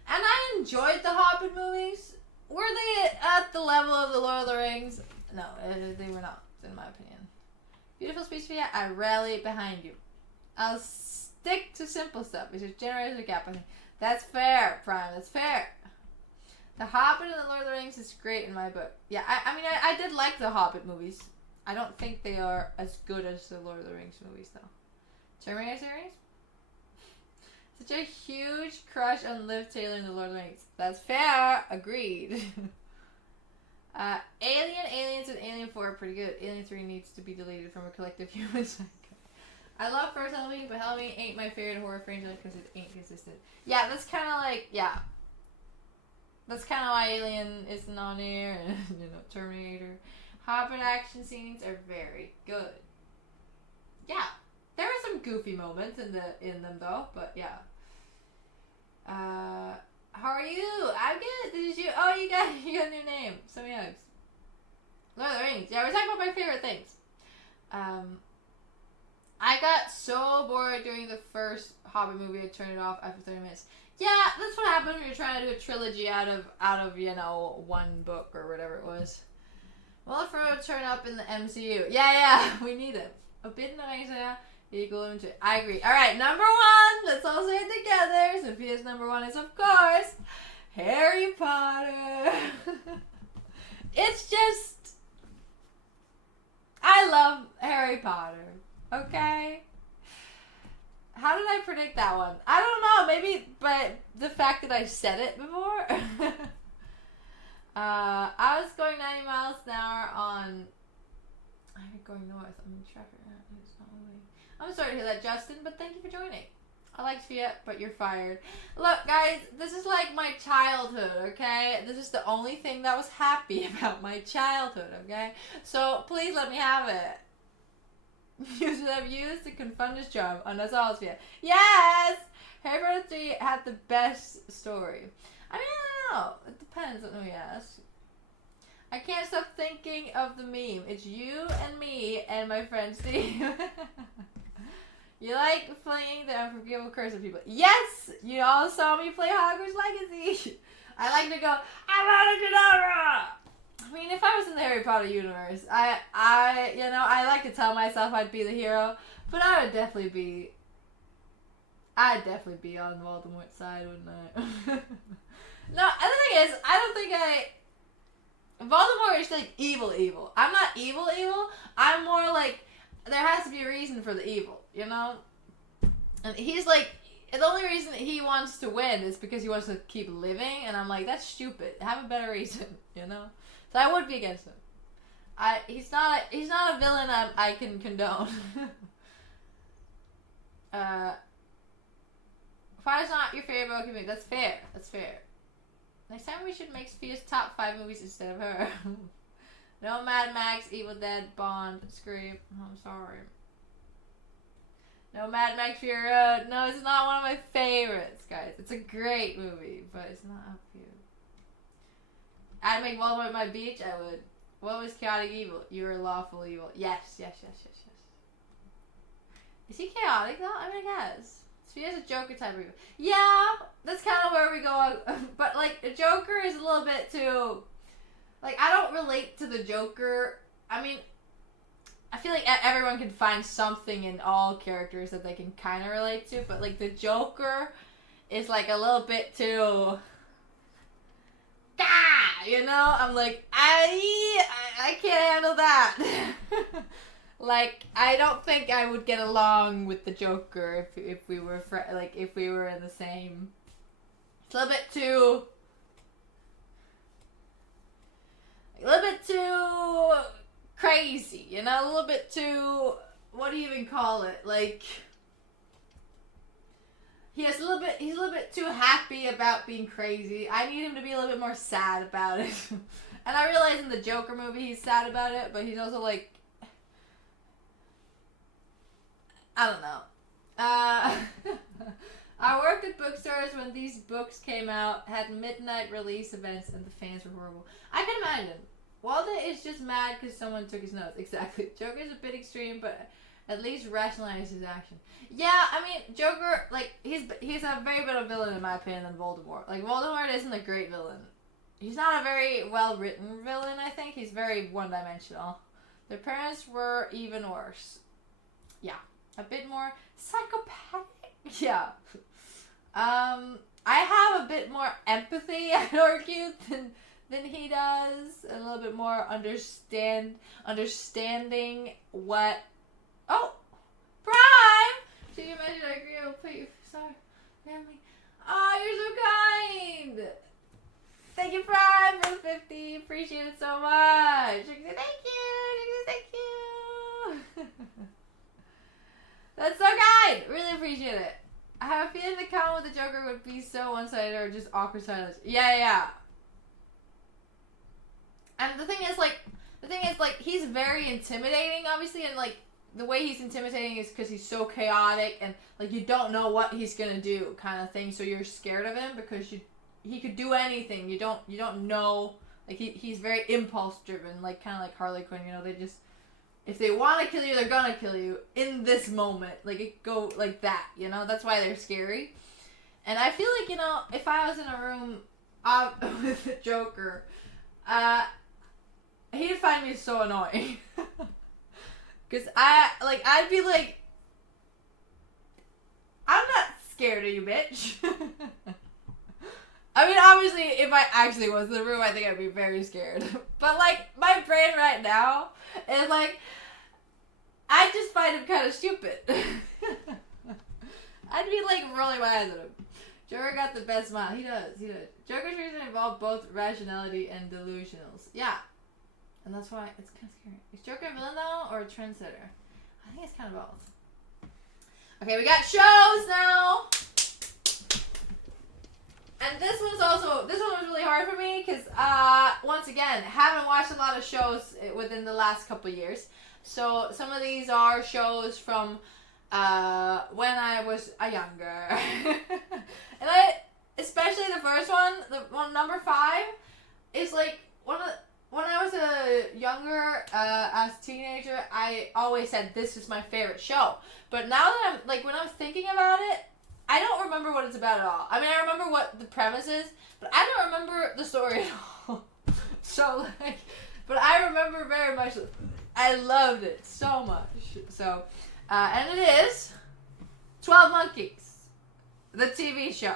I enjoyed the Hobbit movies. Were they at the level of the Lord of the Rings? No, they were not, in my opinion. Beautiful speech, Sofia. I rally behind you. I'll stick to simple stuff. It's just generation gap. I think that's fair, Prime. That's fair. The Hobbit and the Lord of the Rings is great in my book. Yeah, I mean, I did like the Hobbit movies. I don't think they are as good as the Lord of the Rings movies, though. Terminator series? Such a huge crush on Liv Taylor in the Lord of the Rings. That's fair. Agreed. Aliens, and Alien 4 are pretty good. Alien 3 needs to be deleted from a collective human cycle. I love first Halloween, but Halloween ain't my favorite horror franchise because it ain't consistent. Yeah, that's kind of like, yeah. That's kind of why Alien isn't on here, and, you know, Terminator. Hobbit action scenes are very good. Yeah. There are some goofy moments in them though, but yeah. How are you? I'm good. Did you? Oh, you got a new name. So many hugs. Lord of the Rings. Yeah, we're talking about my favorite things. I got so bored during the first Hobbit movie. I turned it off after 30 minutes. Yeah, that's what happens when you're trying to do a trilogy out of you know, one book or whatever it was. Well, if we're turn up in the MCU, yeah, we need it. A bit nice, yeah. Equal to. I agree. All right, number 1. Let's all say it together. Sophia's number 1 is, of course, Harry Potter. It's just, I love Harry Potter. Okay. How did I predict that one? I don't know. Maybe, but the fact that I said it before. I was going 90 miles an hour on. I'm going north. I'm in traffic. It's not moving. I'm sorry to hear that, Justin, but thank you for joining. I like Sofia, but you're fired. Look, guys, this is like my childhood, okay? This is the only thing that was happy about my childhood, okay? So please let me have it. You should have used the Confundus charm on us all, Sofia. Yes! Harry Potter 3 had the best story. I mean, I don't know. It depends on who you ask. I can't stop thinking of the meme. It's you and me and my friend Steve. You like playing the unforgivable curse of people. Yes! You all saw me play Hogwarts Legacy. I like to go, Abracadabra! I mean, if I was in the Harry Potter universe, I like to tell myself I'd be the hero, but I'd definitely be on Voldemort's side, wouldn't I? No, the thing is, I don't think Voldemort is like evil. I'm not evil. I'm more like, there has to be a reason for the evil, you know? And he's like, the only reason he wants to win is because he wants to keep living, and I'm like, that's stupid. Have a better reason, you know? So I would be against him. He's not a villain I can condone. 5's not your favorite Pokemon movie. That's fair. Next time we should make Sophia's top 5 movies instead of her. No Mad Max, Evil Dead, Bond, Scream. Oh, I'm sorry. No Mad Max Fury Road. No, it's not one of my favorites, guys. It's a great movie, but it's not up to you. I'd make Voldemort my beach. I would. What was chaotic evil? You were lawful evil. Yes. Is he chaotic though? I mean, I guess. So he has a Joker type of evil. Yeah, that's kind of where we go. But like, the Joker is a little bit too. Like, I don't relate to the Joker. I mean, I feel like everyone can find something in all characters that they can kind of relate to. But like, the Joker is like a little bit too. You know, I'm like, I can't handle that. Like, I don't think I would get along with the Joker if we were if we were in the same. It's a little bit too crazy, you know, a little bit too, what do you even call it? Like, he's a little bit too happy about being crazy. I need him to be a little bit more sad about it. And I realize in the Joker movie he's sad about it, but he's also like, I don't know. I worked at bookstores when these books came out, had midnight release events, and the fans were horrible. I can imagine. Walden is just mad because someone took his notes. Exactly. Joker's a bit extreme, but at least rationalize his action. Yeah, I mean, Joker, like, he's a very better villain in my opinion than Voldemort. Like, Voldemort isn't a great villain. He's not a very well-written villain, I think. He's very one-dimensional. Their parents were even worse. Yeah. A bit more psychopathic. Yeah. I have a bit more empathy, I'd argue, than he does. A little bit more understanding what. Oh, Prime. Did you imagine I agree? I'll put you. Sorry, family. Oh, you're so kind. Thank you, Prime, for the 50. Appreciate it so much. Thank you. That's so kind. Really appreciate it. I have a feeling the comment with the Joker would be so one-sided or just awkward silence. Yeah. And the thing is, he's very intimidating, obviously, and like the way he's intimidating is because he's so chaotic and like you don't know what he's gonna do, kind of thing. So you're scared of him because he could do anything. You don't know. Like he's very impulse driven, like kind of like Harley Quinn. You know, they just. If they want to kill you, they're gonna kill you in this moment. Like, it go like that, you know? That's why they're scary. And I feel like, you know, if I was in a room with the Joker, he'd find me so annoying. Because I'd be like, I'm not scared of you, bitch. I mean, obviously, if I actually was in the room, I think I'd be very scared. But, like, my brain right now is like, I just find him kind of stupid. I'd be like rolling my eyes at him. Joker got the best smile. He does. Joker's reason involve both rationality and delusionals. Yeah. And that's why it's kind of scary. Is Joker a villain though, or a trendsetter? I think it's kind of both. Okay, we got shows now. And this one was really hard for me because, once again, haven't watched a lot of shows within the last couple years. So some of these are shows from when I was younger. And especially the first one, number 5, is like when I was a younger, as a teenager, I always said this is my favorite show. But now that when I'm thinking about it, I don't remember what it's about at all. I mean, I remember what the premise is, but I don't remember the story at all. So, like, but I remember very much, I loved it so much. So, and it is 12 Monkeys, the TV show.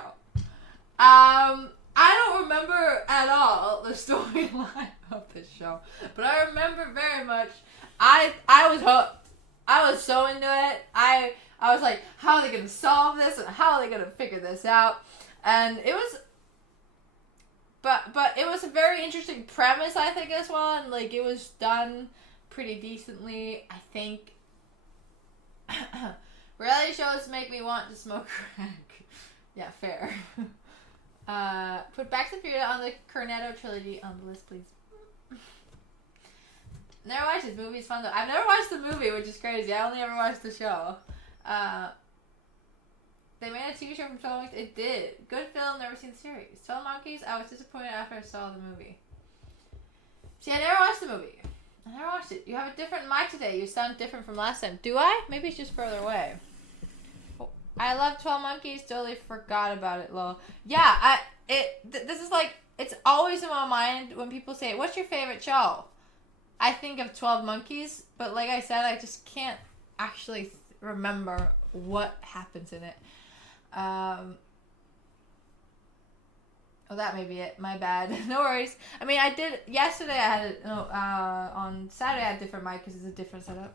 I don't remember at all the storyline of this show, but I remember very much, I was hooked. I was so into it. I was like, how are they going to solve this? And how are they going to figure this out? And it was, but it was a very interesting premise, I think, as well. And, like, it was done pretty decently, I think. Reality shows make me want to smoke crack. Yeah, fair. Put Back to the Future on the Cornetto trilogy on the list, please. Never watched this movie. It's fun, though. I've never watched the movie, which is crazy. I only ever watched the show. They made a TV show from 12 Monkeys. It did. Good film. Never seen the series. 12 Monkeys. I was disappointed after I saw the movie. See, I never watched the movie. I never watched it. You have a different mic today. You sound different from last time. Do I? Maybe it's just further away. Oh, I love 12 Monkeys. Totally forgot about it, lol. Yeah, this is like, it's always in my mind when people say, what's your favorite show? I think of 12 Monkeys, but like I said, I just can't actually remember what happens in it. Oh, that may be it. My bad. No worries. I mean, I did, yesterday I had it, on Saturday I had a different mic because it's a different setup.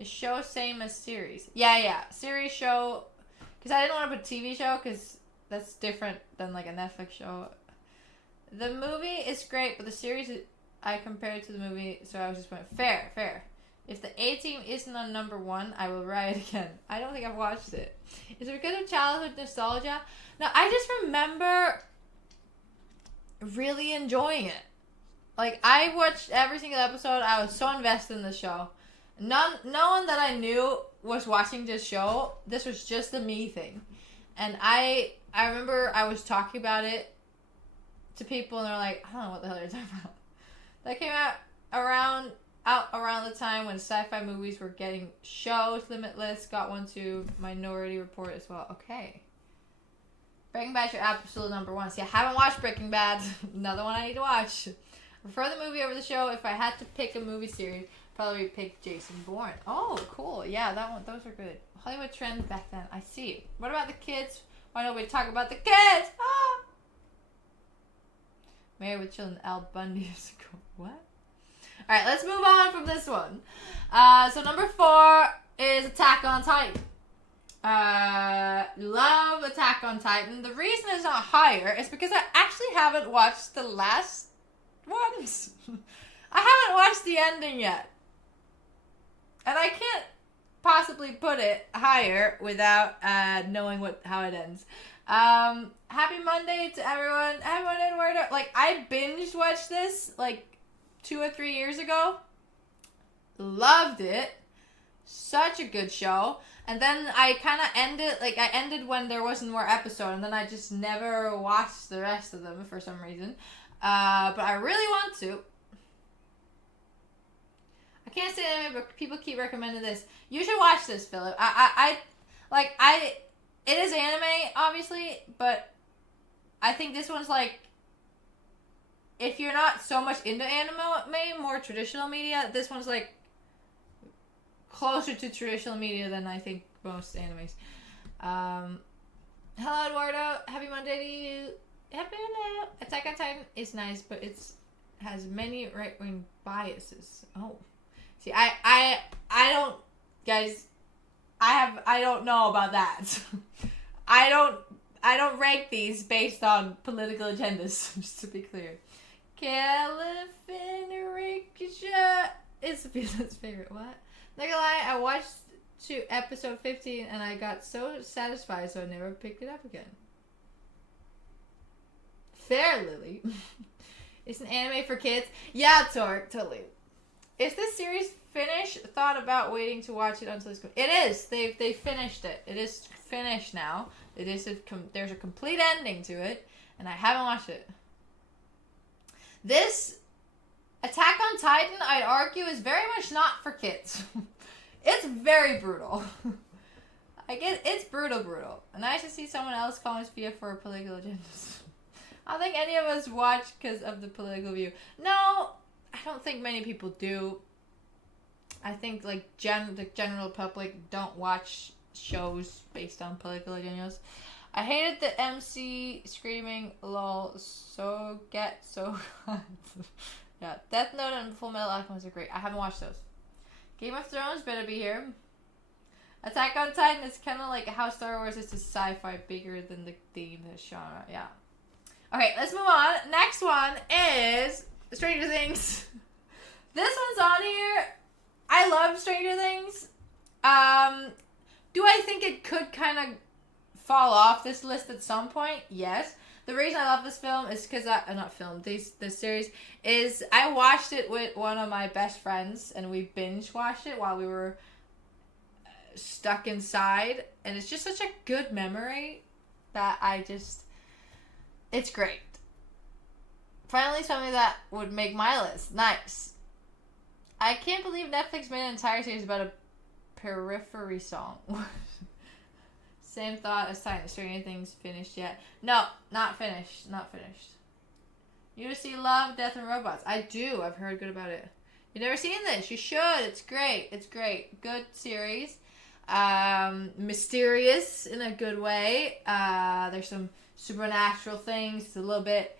Is show same as series? Yeah. Series show, because I didn't want to put TV show because that's different than like a Netflix show. The movie is great, but the series, I compared to the movie, so I was just went, fair. If the A-Team isn't on number 1, I will write it again. I don't think I've watched it. Is it because of childhood nostalgia? No, I just remember really enjoying it. Like, I watched every single episode. I was so invested in the show. No one that I knew was watching this show. This was just a me thing. And I remember I was talking about it to people, and they're like, I don't know what the hell you're talking about. That came out around the time when sci-fi movies were getting shows. Limitless got one too. Minority Report as well. Okay. Breaking Bad's your absolute number 1. See, I haven't watched Breaking Bad. Another one I need to watch. I prefer the movie over the show. If I had to pick a movie series, probably pick Jason Bourne. Oh, cool. Yeah, that one. Those are good. Hollywood trends back then. I see. What about the kids? Why don't we talk about the kids? Ah! Married with Children, Al Bundy years ago. What? Alright, let's move on from this one. So number 4 is Attack on Titan. Love Attack on Titan. The reason it's not higher is because I actually haven't watched the last ones. I haven't watched the ending yet. And I can't possibly put it higher without knowing how it ends. Happy Monday to everyone. Happy Monday, Eduardo. Like, I binge watched this like 2 or 3 years ago. Loved it. Such a good show. And then I kind of ended when there wasn't more episode, and then I just never watched the rest of them for some reason. But I really want to. I can't say anything, but people keep recommending this. You should watch this, Philip. It is anime, obviously, but I think this one's like, if you're not so much into anime, more traditional media, this one's like closer to traditional media than I think most animes. Hello, Eduardo. Happy Monday to you. Happy Monday. Attack on Titan is nice, but has many right-wing biases. Oh. See, I don't, guys, I don't know about that. I don't rank these based on political agendas, just to be clear. California is Sophia's favorite. What? Not gonna lie, I watched to episode 15 and I got so satisfied, so I never picked it up again. Fair, Lily. It's an anime for kids. Yeah, Torque, totally. Is this series finished? Thought about waiting to watch it until it's... It is. They finished it. It is finished now. It is there's a complete ending to it, and I haven't watched it. This Attack on Titan, I'd argue, is very much not for kids. It's very brutal. Like, it's brutal. And I should see someone else calling Sofia for political agendas. I don't think any of us watch because of the political view. No, I don't think many people do. I think, like, the general public don't watch shows based on political agendas. I hated the MC screaming, lol, so get so yeah, Death Note and Full Metal Alchemist are great. I haven't watched those. Game of Thrones better be here. Attack on Titan is kind of like how Star Wars is a sci-fi bigger than the theme, the genre. Yeah. Okay, let's move on. Next one is Stranger Things. This one's on here. I love Stranger Things. Do I think it could kind of fall off this list at some point? Yes. The reason I love this film is because this series is I watched it with one of my best friends and we binge watched it while we were stuck inside, and it's just such a good memory that it's great. Finally something that would make my list. Nice. I can't believe Netflix made an entire series about a Periphery song. Same thought as Titan. Stranger Things finished yet? No, not finished. You see Love, Death, and Robots. I do. I've heard good about it. You've never seen this? You should. It's great. Good series. Mysterious in a good way. There's some supernatural things. It's a little bit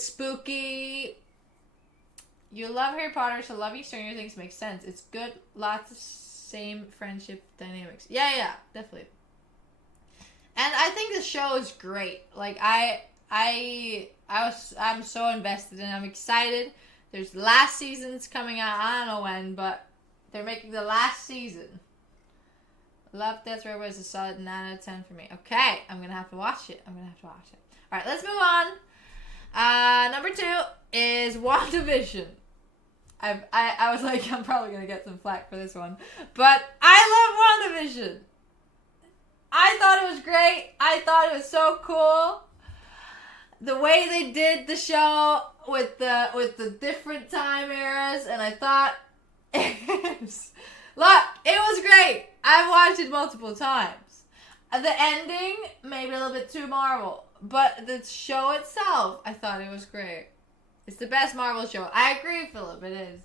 spooky. You love Harry Potter, so loving Stranger Things makes sense. It's good. Lots of same friendship dynamics. Yeah, definitely. And I think the show is great. Like I'm so invested and I'm excited. There's last season's coming out. I don't know when, but they're making the last season. Love, Death, Robots is a solid 9 out of 10 for me. Okay, I'm gonna have to watch it. All right, let's move on. Number 2 is WandaVision. I was like, I'm probably gonna get some flack for this one, but I love WandaVision. I thought it was great. I thought it was so cool. The way they did the show with the different time eras, and I thought look, it was great. I've watched it multiple times. The ending, maybe a little bit too Marvel, but the show itself, I thought it was great. It's the best Marvel show. I agree, Philip, it is.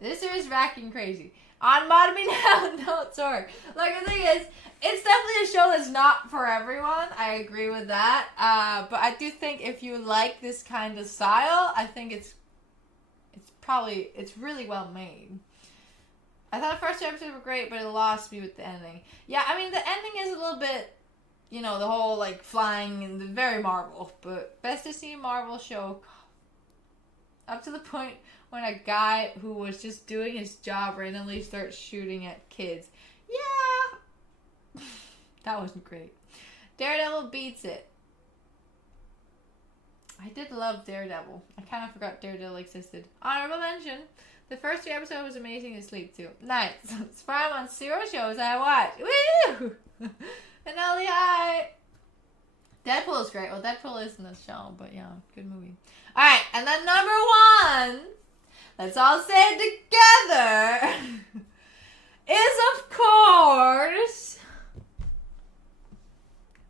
This series is racking crazy. On Modern Now, no, sorry. Like, the thing is, it's definitely a show that's not for everyone. I agree with that. But I do think if you like this kind of style, I think it's really well made. I thought the first 2 episodes were great, but it lost me with the ending. Yeah, I mean, the ending is a little bit, the whole, like, flying and very Marvel. But best to see Marvel show up to the point when a guy who was just doing his job randomly starts shooting at kids. Yeah! That wasn't great. Daredevil beats it. I did love Daredevil. I kind of forgot Daredevil existed. Honorable mention. The first 3 episodes was amazing to sleep to. Nice. It's fine on 0 shows I watch. Woo! And LEI. Deadpool is great. Well, Deadpool isn't a show, but yeah, good movie. Alright, and then number 1, let's all say it together, is of course,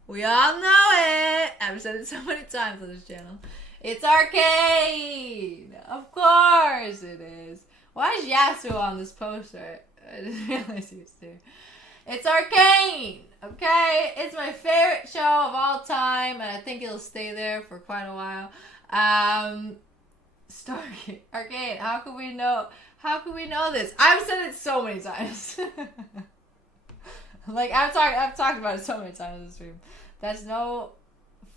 we all know it. I've said it so many times on this channel. It's Arcane. Of course it is. Why is Yasuo on this poster? I didn't realize he was there. It's Arcane. Okay? It's my favorite show of all time, and I think it'll stay there for quite a while. Stargate. Arcane. How could we know this? I've said it so many times. Like, I've talked about it so many times in the stream. That's no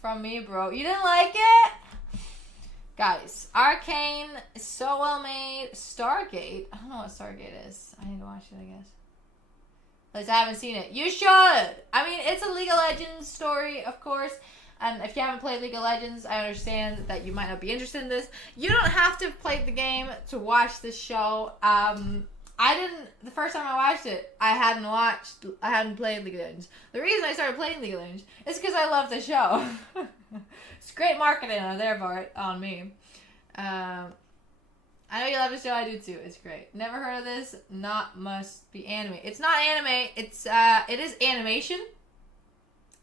from me, bro. You didn't like it? Guys, Arcane is so well made. Stargate. I don't know what Stargate is. I need to watch it, I guess. At least I haven't seen it. You should! I mean, it's a League of Legends story, of course. And if you haven't played League of Legends, I understand that you might not be interested in this. You don't have to have played the game to watch this show. The first time I watched it, I hadn't played League of Legends. The reason I started playing League of Legends is because I love the show. It's great marketing on their part, on me. I know you love the show. I do too. It's great. Never heard of this. Not must be anime. It's not anime. It is animation.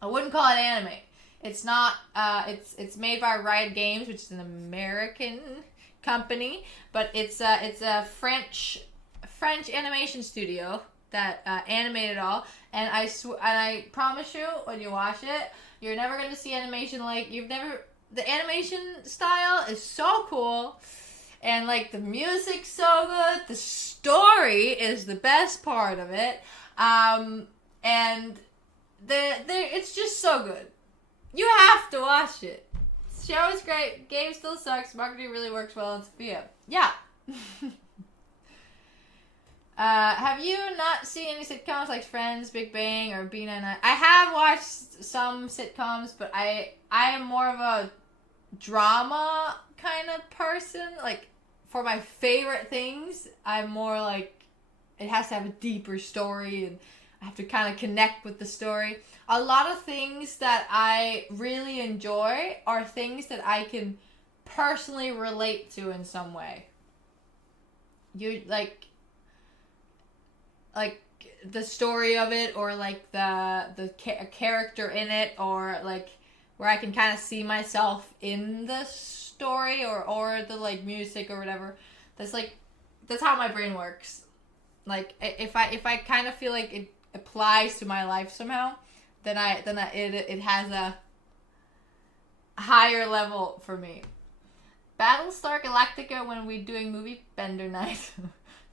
I wouldn't call it anime. It's not. It's made by Riot Games, which is an American company, but it's a French animation studio that animated it all. And I promise you, when you watch it, you're never gonna see animation like you've never. The animation style is so cool. And, like, the music's so good. The story is the best part of it. And it's just so good. You have to watch it. The show is great. Game still sucks. Marketing really works well on Sofia. Yeah. Have you not seen any sitcoms like Friends, Big Bang, or B99? I have watched some sitcoms, but I am more of a drama kind of person. Like, for my favorite things, I'm more like, it has to have a deeper story, and I have to kind of connect with the story. A lot of things that I really enjoy are things that I can personally relate to in some way. You like the story of it, or like the character in it, or like where I can kind of see myself in the story, or the like music or whatever. That's how my brain works. Like, if I kind of feel like it applies to my life somehow, then it has a higher level for me. Battlestar Galactica when we doing movie bender night.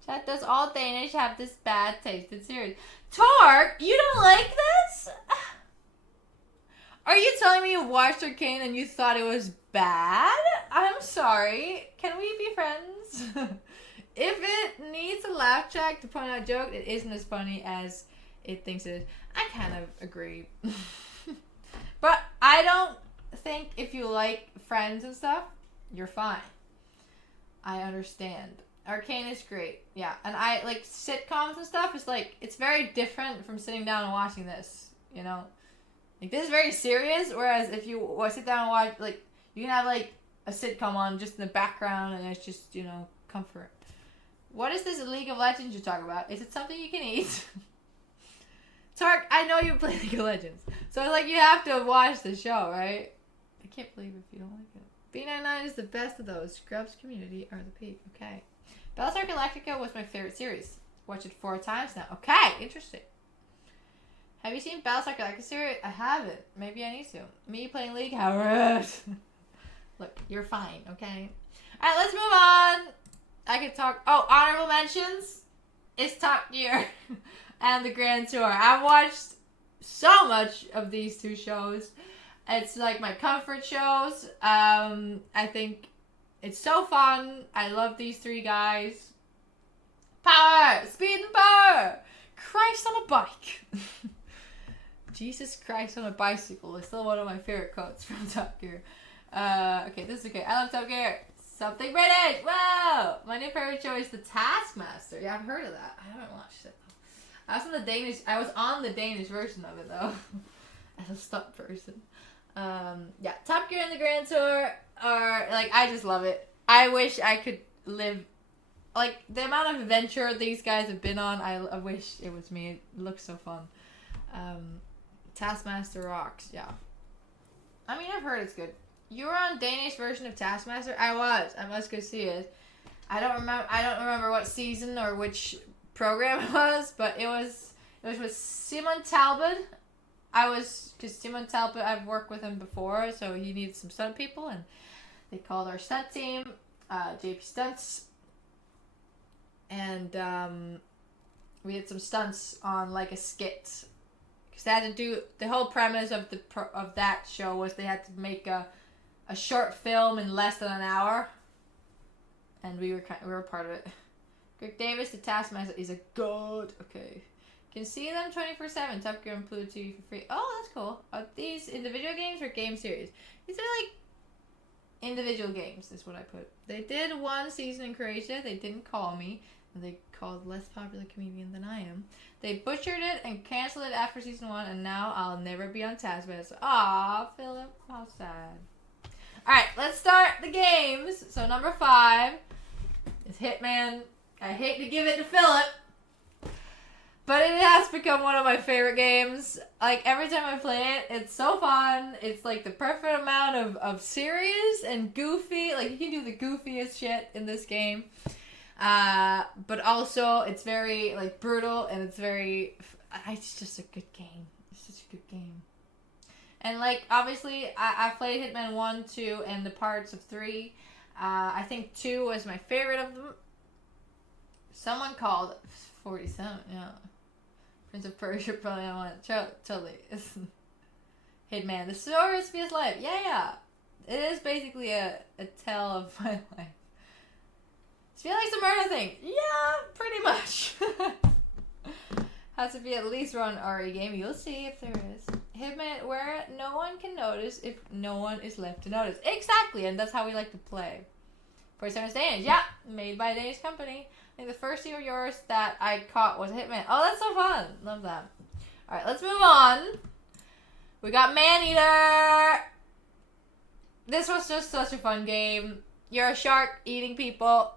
Chat, does all Danish have this bad tasted series? Torque, you don't like this? Are you telling me you watched Arcane and you thought it was bad? I'm sorry. Can we be friends? If it needs a laugh track to point out a joke, it isn't as funny as it thinks it is. I kind of agree. But I don't think if you like Friends and stuff, you're fine. I understand. Arcane is great. Yeah. And I like sitcoms and stuff. It's like, it's very different from sitting down and watching this, you know? Like, this is very serious, whereas if you sit down and watch, like, you can have, like, a sitcom on just in the background, and it's just, you know, comfort. What is this League of Legends you talk about? Is it something you can eat? Tark, I know you play League of Legends. So, like, you have to watch the show, right? I can't believe if you don't like it. B99 is the best of those. Scrubs community are the peak. Okay. Battlestar Galactica was my favorite series. Watched it 4 times now. Okay, interesting. Have you seen Battlestar Galactica series? I haven't. Maybe I need to. Me playing League? How rude. Look, you're fine, okay? Alright, let's move on. I could talk. Oh, honorable mentions is Top Gear and the Grand Tour. I've watched so much of these 2 shows. It's like my comfort shows. I think it's so fun. I love these 3 guys. Power! Speed and power! Christ on a bike. Jesus Christ on a bicycle is still one of my favorite quotes from Top Gear. Okay, this is okay. I love Top Gear. Something British! Whoa! My new favorite show is The Taskmaster. Yeah, I've heard of that. I haven't watched it. I was on the Danish version of it though. As a stunt person. Yeah, Top Gear and the Grand Tour are, like, I just love it. I wish I could live, like, the amount of adventure these guys have been on, I wish it was me. It looks so fun. Taskmaster rocks, yeah. I mean, I've heard it's good. You were on Danish version of Taskmaster? I was. I must go see it. I don't remember what season or which program it was, but it was with Simon Talbot. Because Simon Talbot, I've worked with him before, so he needed some stunt people, and they called our stunt team, JP Stunts, and we did some stunts on, like, a skit. Because they had to do, the whole premise of that show was they had to make a short film in less than an hour, and we were part of it. Greg Davis, the Taskmaster, is a god. Okay. Can see them 24/7. Top Gear and Pluto TV for free. Oh, that's cool. Are these individual games or game series? These are like individual games, is what I put. They did 1 season in Croatia. They didn't call me. They called less popular comedian than I am. They butchered it and canceled it after season 1, and now I'll never be on Taskmaster. Aw, Philip, how sad. Alright, let's start the games. So number 5. is Hitman. I hate to give it to Philip, but it has become one of my favorite games. Like, every time I play it, it's so fun. It's like the perfect amount of serious and goofy. Like, you can do the goofiest shit in this game. But also, it's very, like, brutal, and it's just a good game. It's just a good game. And, like, obviously, I played Hitman 1, 2, and the parts of 3. I think 2 was my favorite of them. Someone called 47, yeah. Prince of Persia, probably I want to totally. Hitman, the story of Sofia's life. Yeah. It is basically a tale of my life. Sophia likes to murder things. Yeah, pretty much. Has to be at least one RE game. You'll see if there is. Hitman, where no one can notice if no one is left to notice. Exactly, and that's how we like to play. 47 Danish, yeah, made by a Danish company. I think the first game of yours that I caught was Hitman. Oh, that's so fun. Love that. Alright, let's move on. We got Maneater. This was just such a fun game. You're a shark eating people.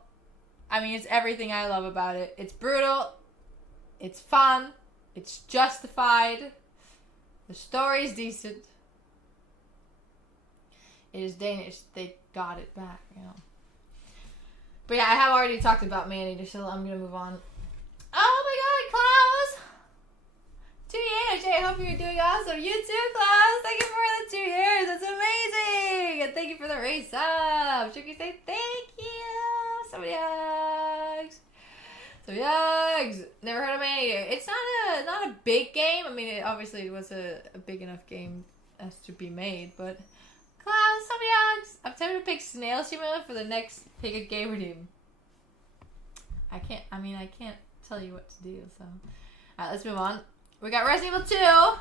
I mean, it's everything I love about it. It's brutal. It's fun. It's justified. The story is decent. It is Danish. They got it back, you know. But yeah, I have already talked about Maneater, so I'm gonna move on. Oh my god, Klaus! 2 years! I hope you're doing awesome. You too, Klaus! Thank you for the 2 years! That's amazing! And thank you for the race up! Should we say thank you? So many hugs! So many hugs! Never heard of Maneater. It's not a big game. I mean, it obviously was a big enough game as to be made, but Klaus, so many hugs! I'm tempted to pick Snail Simulator for the next Pick a Gamer team. I can't tell you what to do, so. Alright, let's move on. We got Resident Evil 2.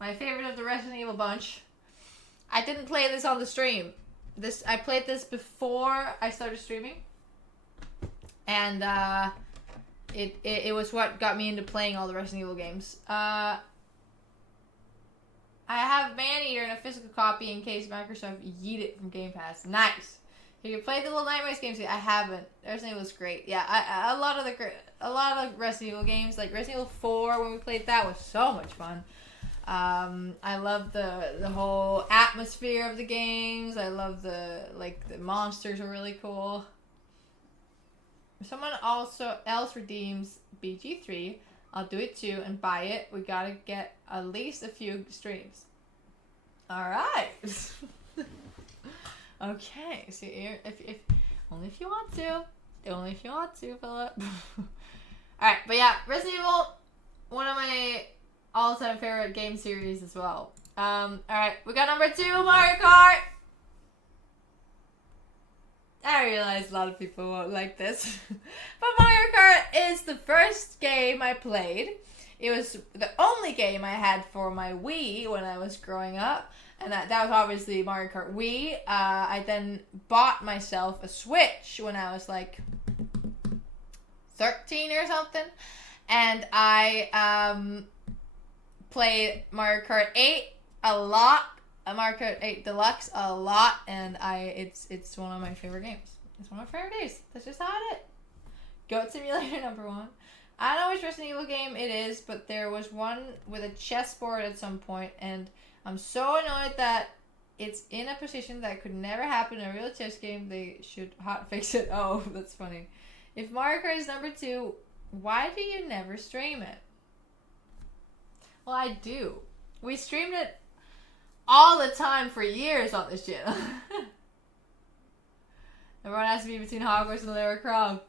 My favorite of the Resident Evil bunch. I didn't play this on the stream. I played this before I started streaming. And, it was what got me into playing all the Resident Evil games. I have Maneater in a physical copy in case Microsoft yeet it from Game Pass. Nice. You can play the Little Nightmares games. I haven't. Resident Evil was great. Yeah, a lot of Resident Evil games, like Resident Evil 4 when we played that was so much fun. I love the whole atmosphere of the games. I love the monsters are really cool. If someone else redeems BG3, I'll do it too and buy it. We gotta get at least a few streams. Alright. Okay, so if only if you want to. Only if you want to, Philip. Alright, but yeah, Resident Evil, one of my all-time favorite game series as well. Alright, we got number 2, Mario Kart! I realize a lot of people won't like this. But Mario Kart is the first game I played. It was the only game I had for my Wii when I was growing up. And that was obviously Mario Kart Wii. I then bought myself a Switch when I was like 13 or something. And I played Mario Kart 8 a lot. Mario Kart 8 Deluxe a lot, and it's one of my favorite games. It's one of my favorite games. That's just how it is. Goat Simulator number 1. I don't know which Resident Evil game it is, but there was one with a chessboard at some point, and I'm so annoyed that it's in a position that could never happen in a real chess game. They should hotfix it. Oh, that's funny. If Mario Kart is number 2, why do you never stream it? Well, I do. We streamed it all the time for years on this channel. Everyone has to be between Hogwarts and Lara Croft.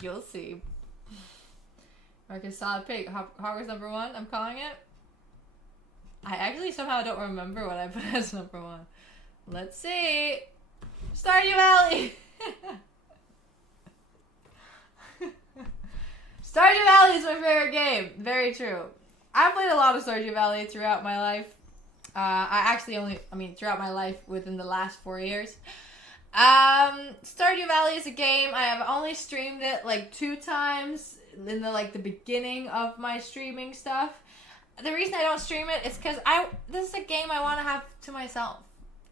You'll see. Marcus Solid Pig. Hogwarts number 1, I'm calling it. I actually somehow don't remember what I put as number 1. Let's see. Stardew Valley! Stardew Valley is my favorite game. Very true. I've played a lot of Stardew Valley throughout my life. Throughout my life within the last 4 years. Stardew Valley is a game. I have only streamed it like 2 times in the beginning of my streaming stuff. The reason I don't stream it is because this is a game I want to have to myself.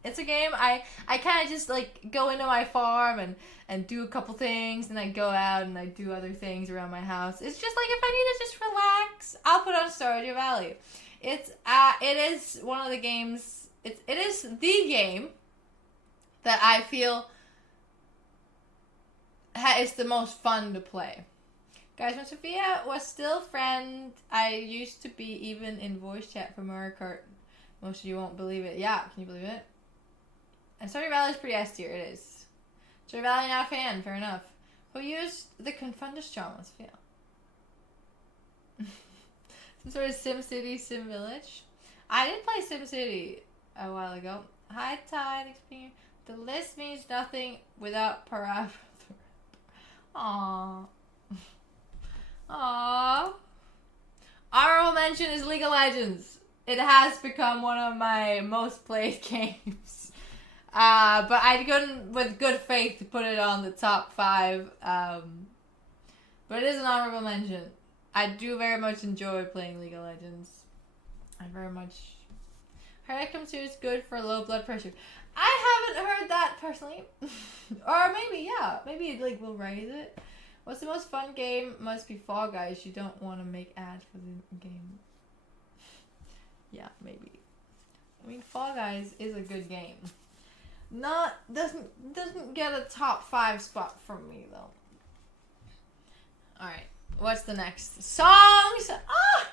It's a game I kind of just like go into my farm and do a couple things, and I go out and I do other things around my house. It's just like if I need to just relax, I'll put on Stardew Valley. It is one of the games. It is the game that I feel is the most fun to play. Guys, when Sophia was still friend, I used to be even in voice chat for Mario Kart. Most of you won't believe it. Yeah, can you believe it? And Stardew Valley is pretty S tier, it is. Stardew Valley not a fan, fair enough. Who used the Confundus charm on Sophia? Some sort of SimCity, Sim Village. I did play SimCity a while ago. High tide experience. The list means nothing without parameter. Aww. Aww. Honorable mention is League of Legends. It has become one of my most played games. But I couldn't, with good faith, to put it on the top 5. But it is an honorable mention. I do very much enjoy playing League of Legends. I very much... Heredicum 2 is good for low blood pressure. I haven't heard that personally. Or maybe, yeah. Maybe it like will raise it. What's the most fun game? Must be Fall Guys. You don't want to make ads for the game. Yeah, maybe. I mean, Fall Guys is a good game. Doesn't get a top 5 spot from me though. Alright. What's the next? Songs! Ah!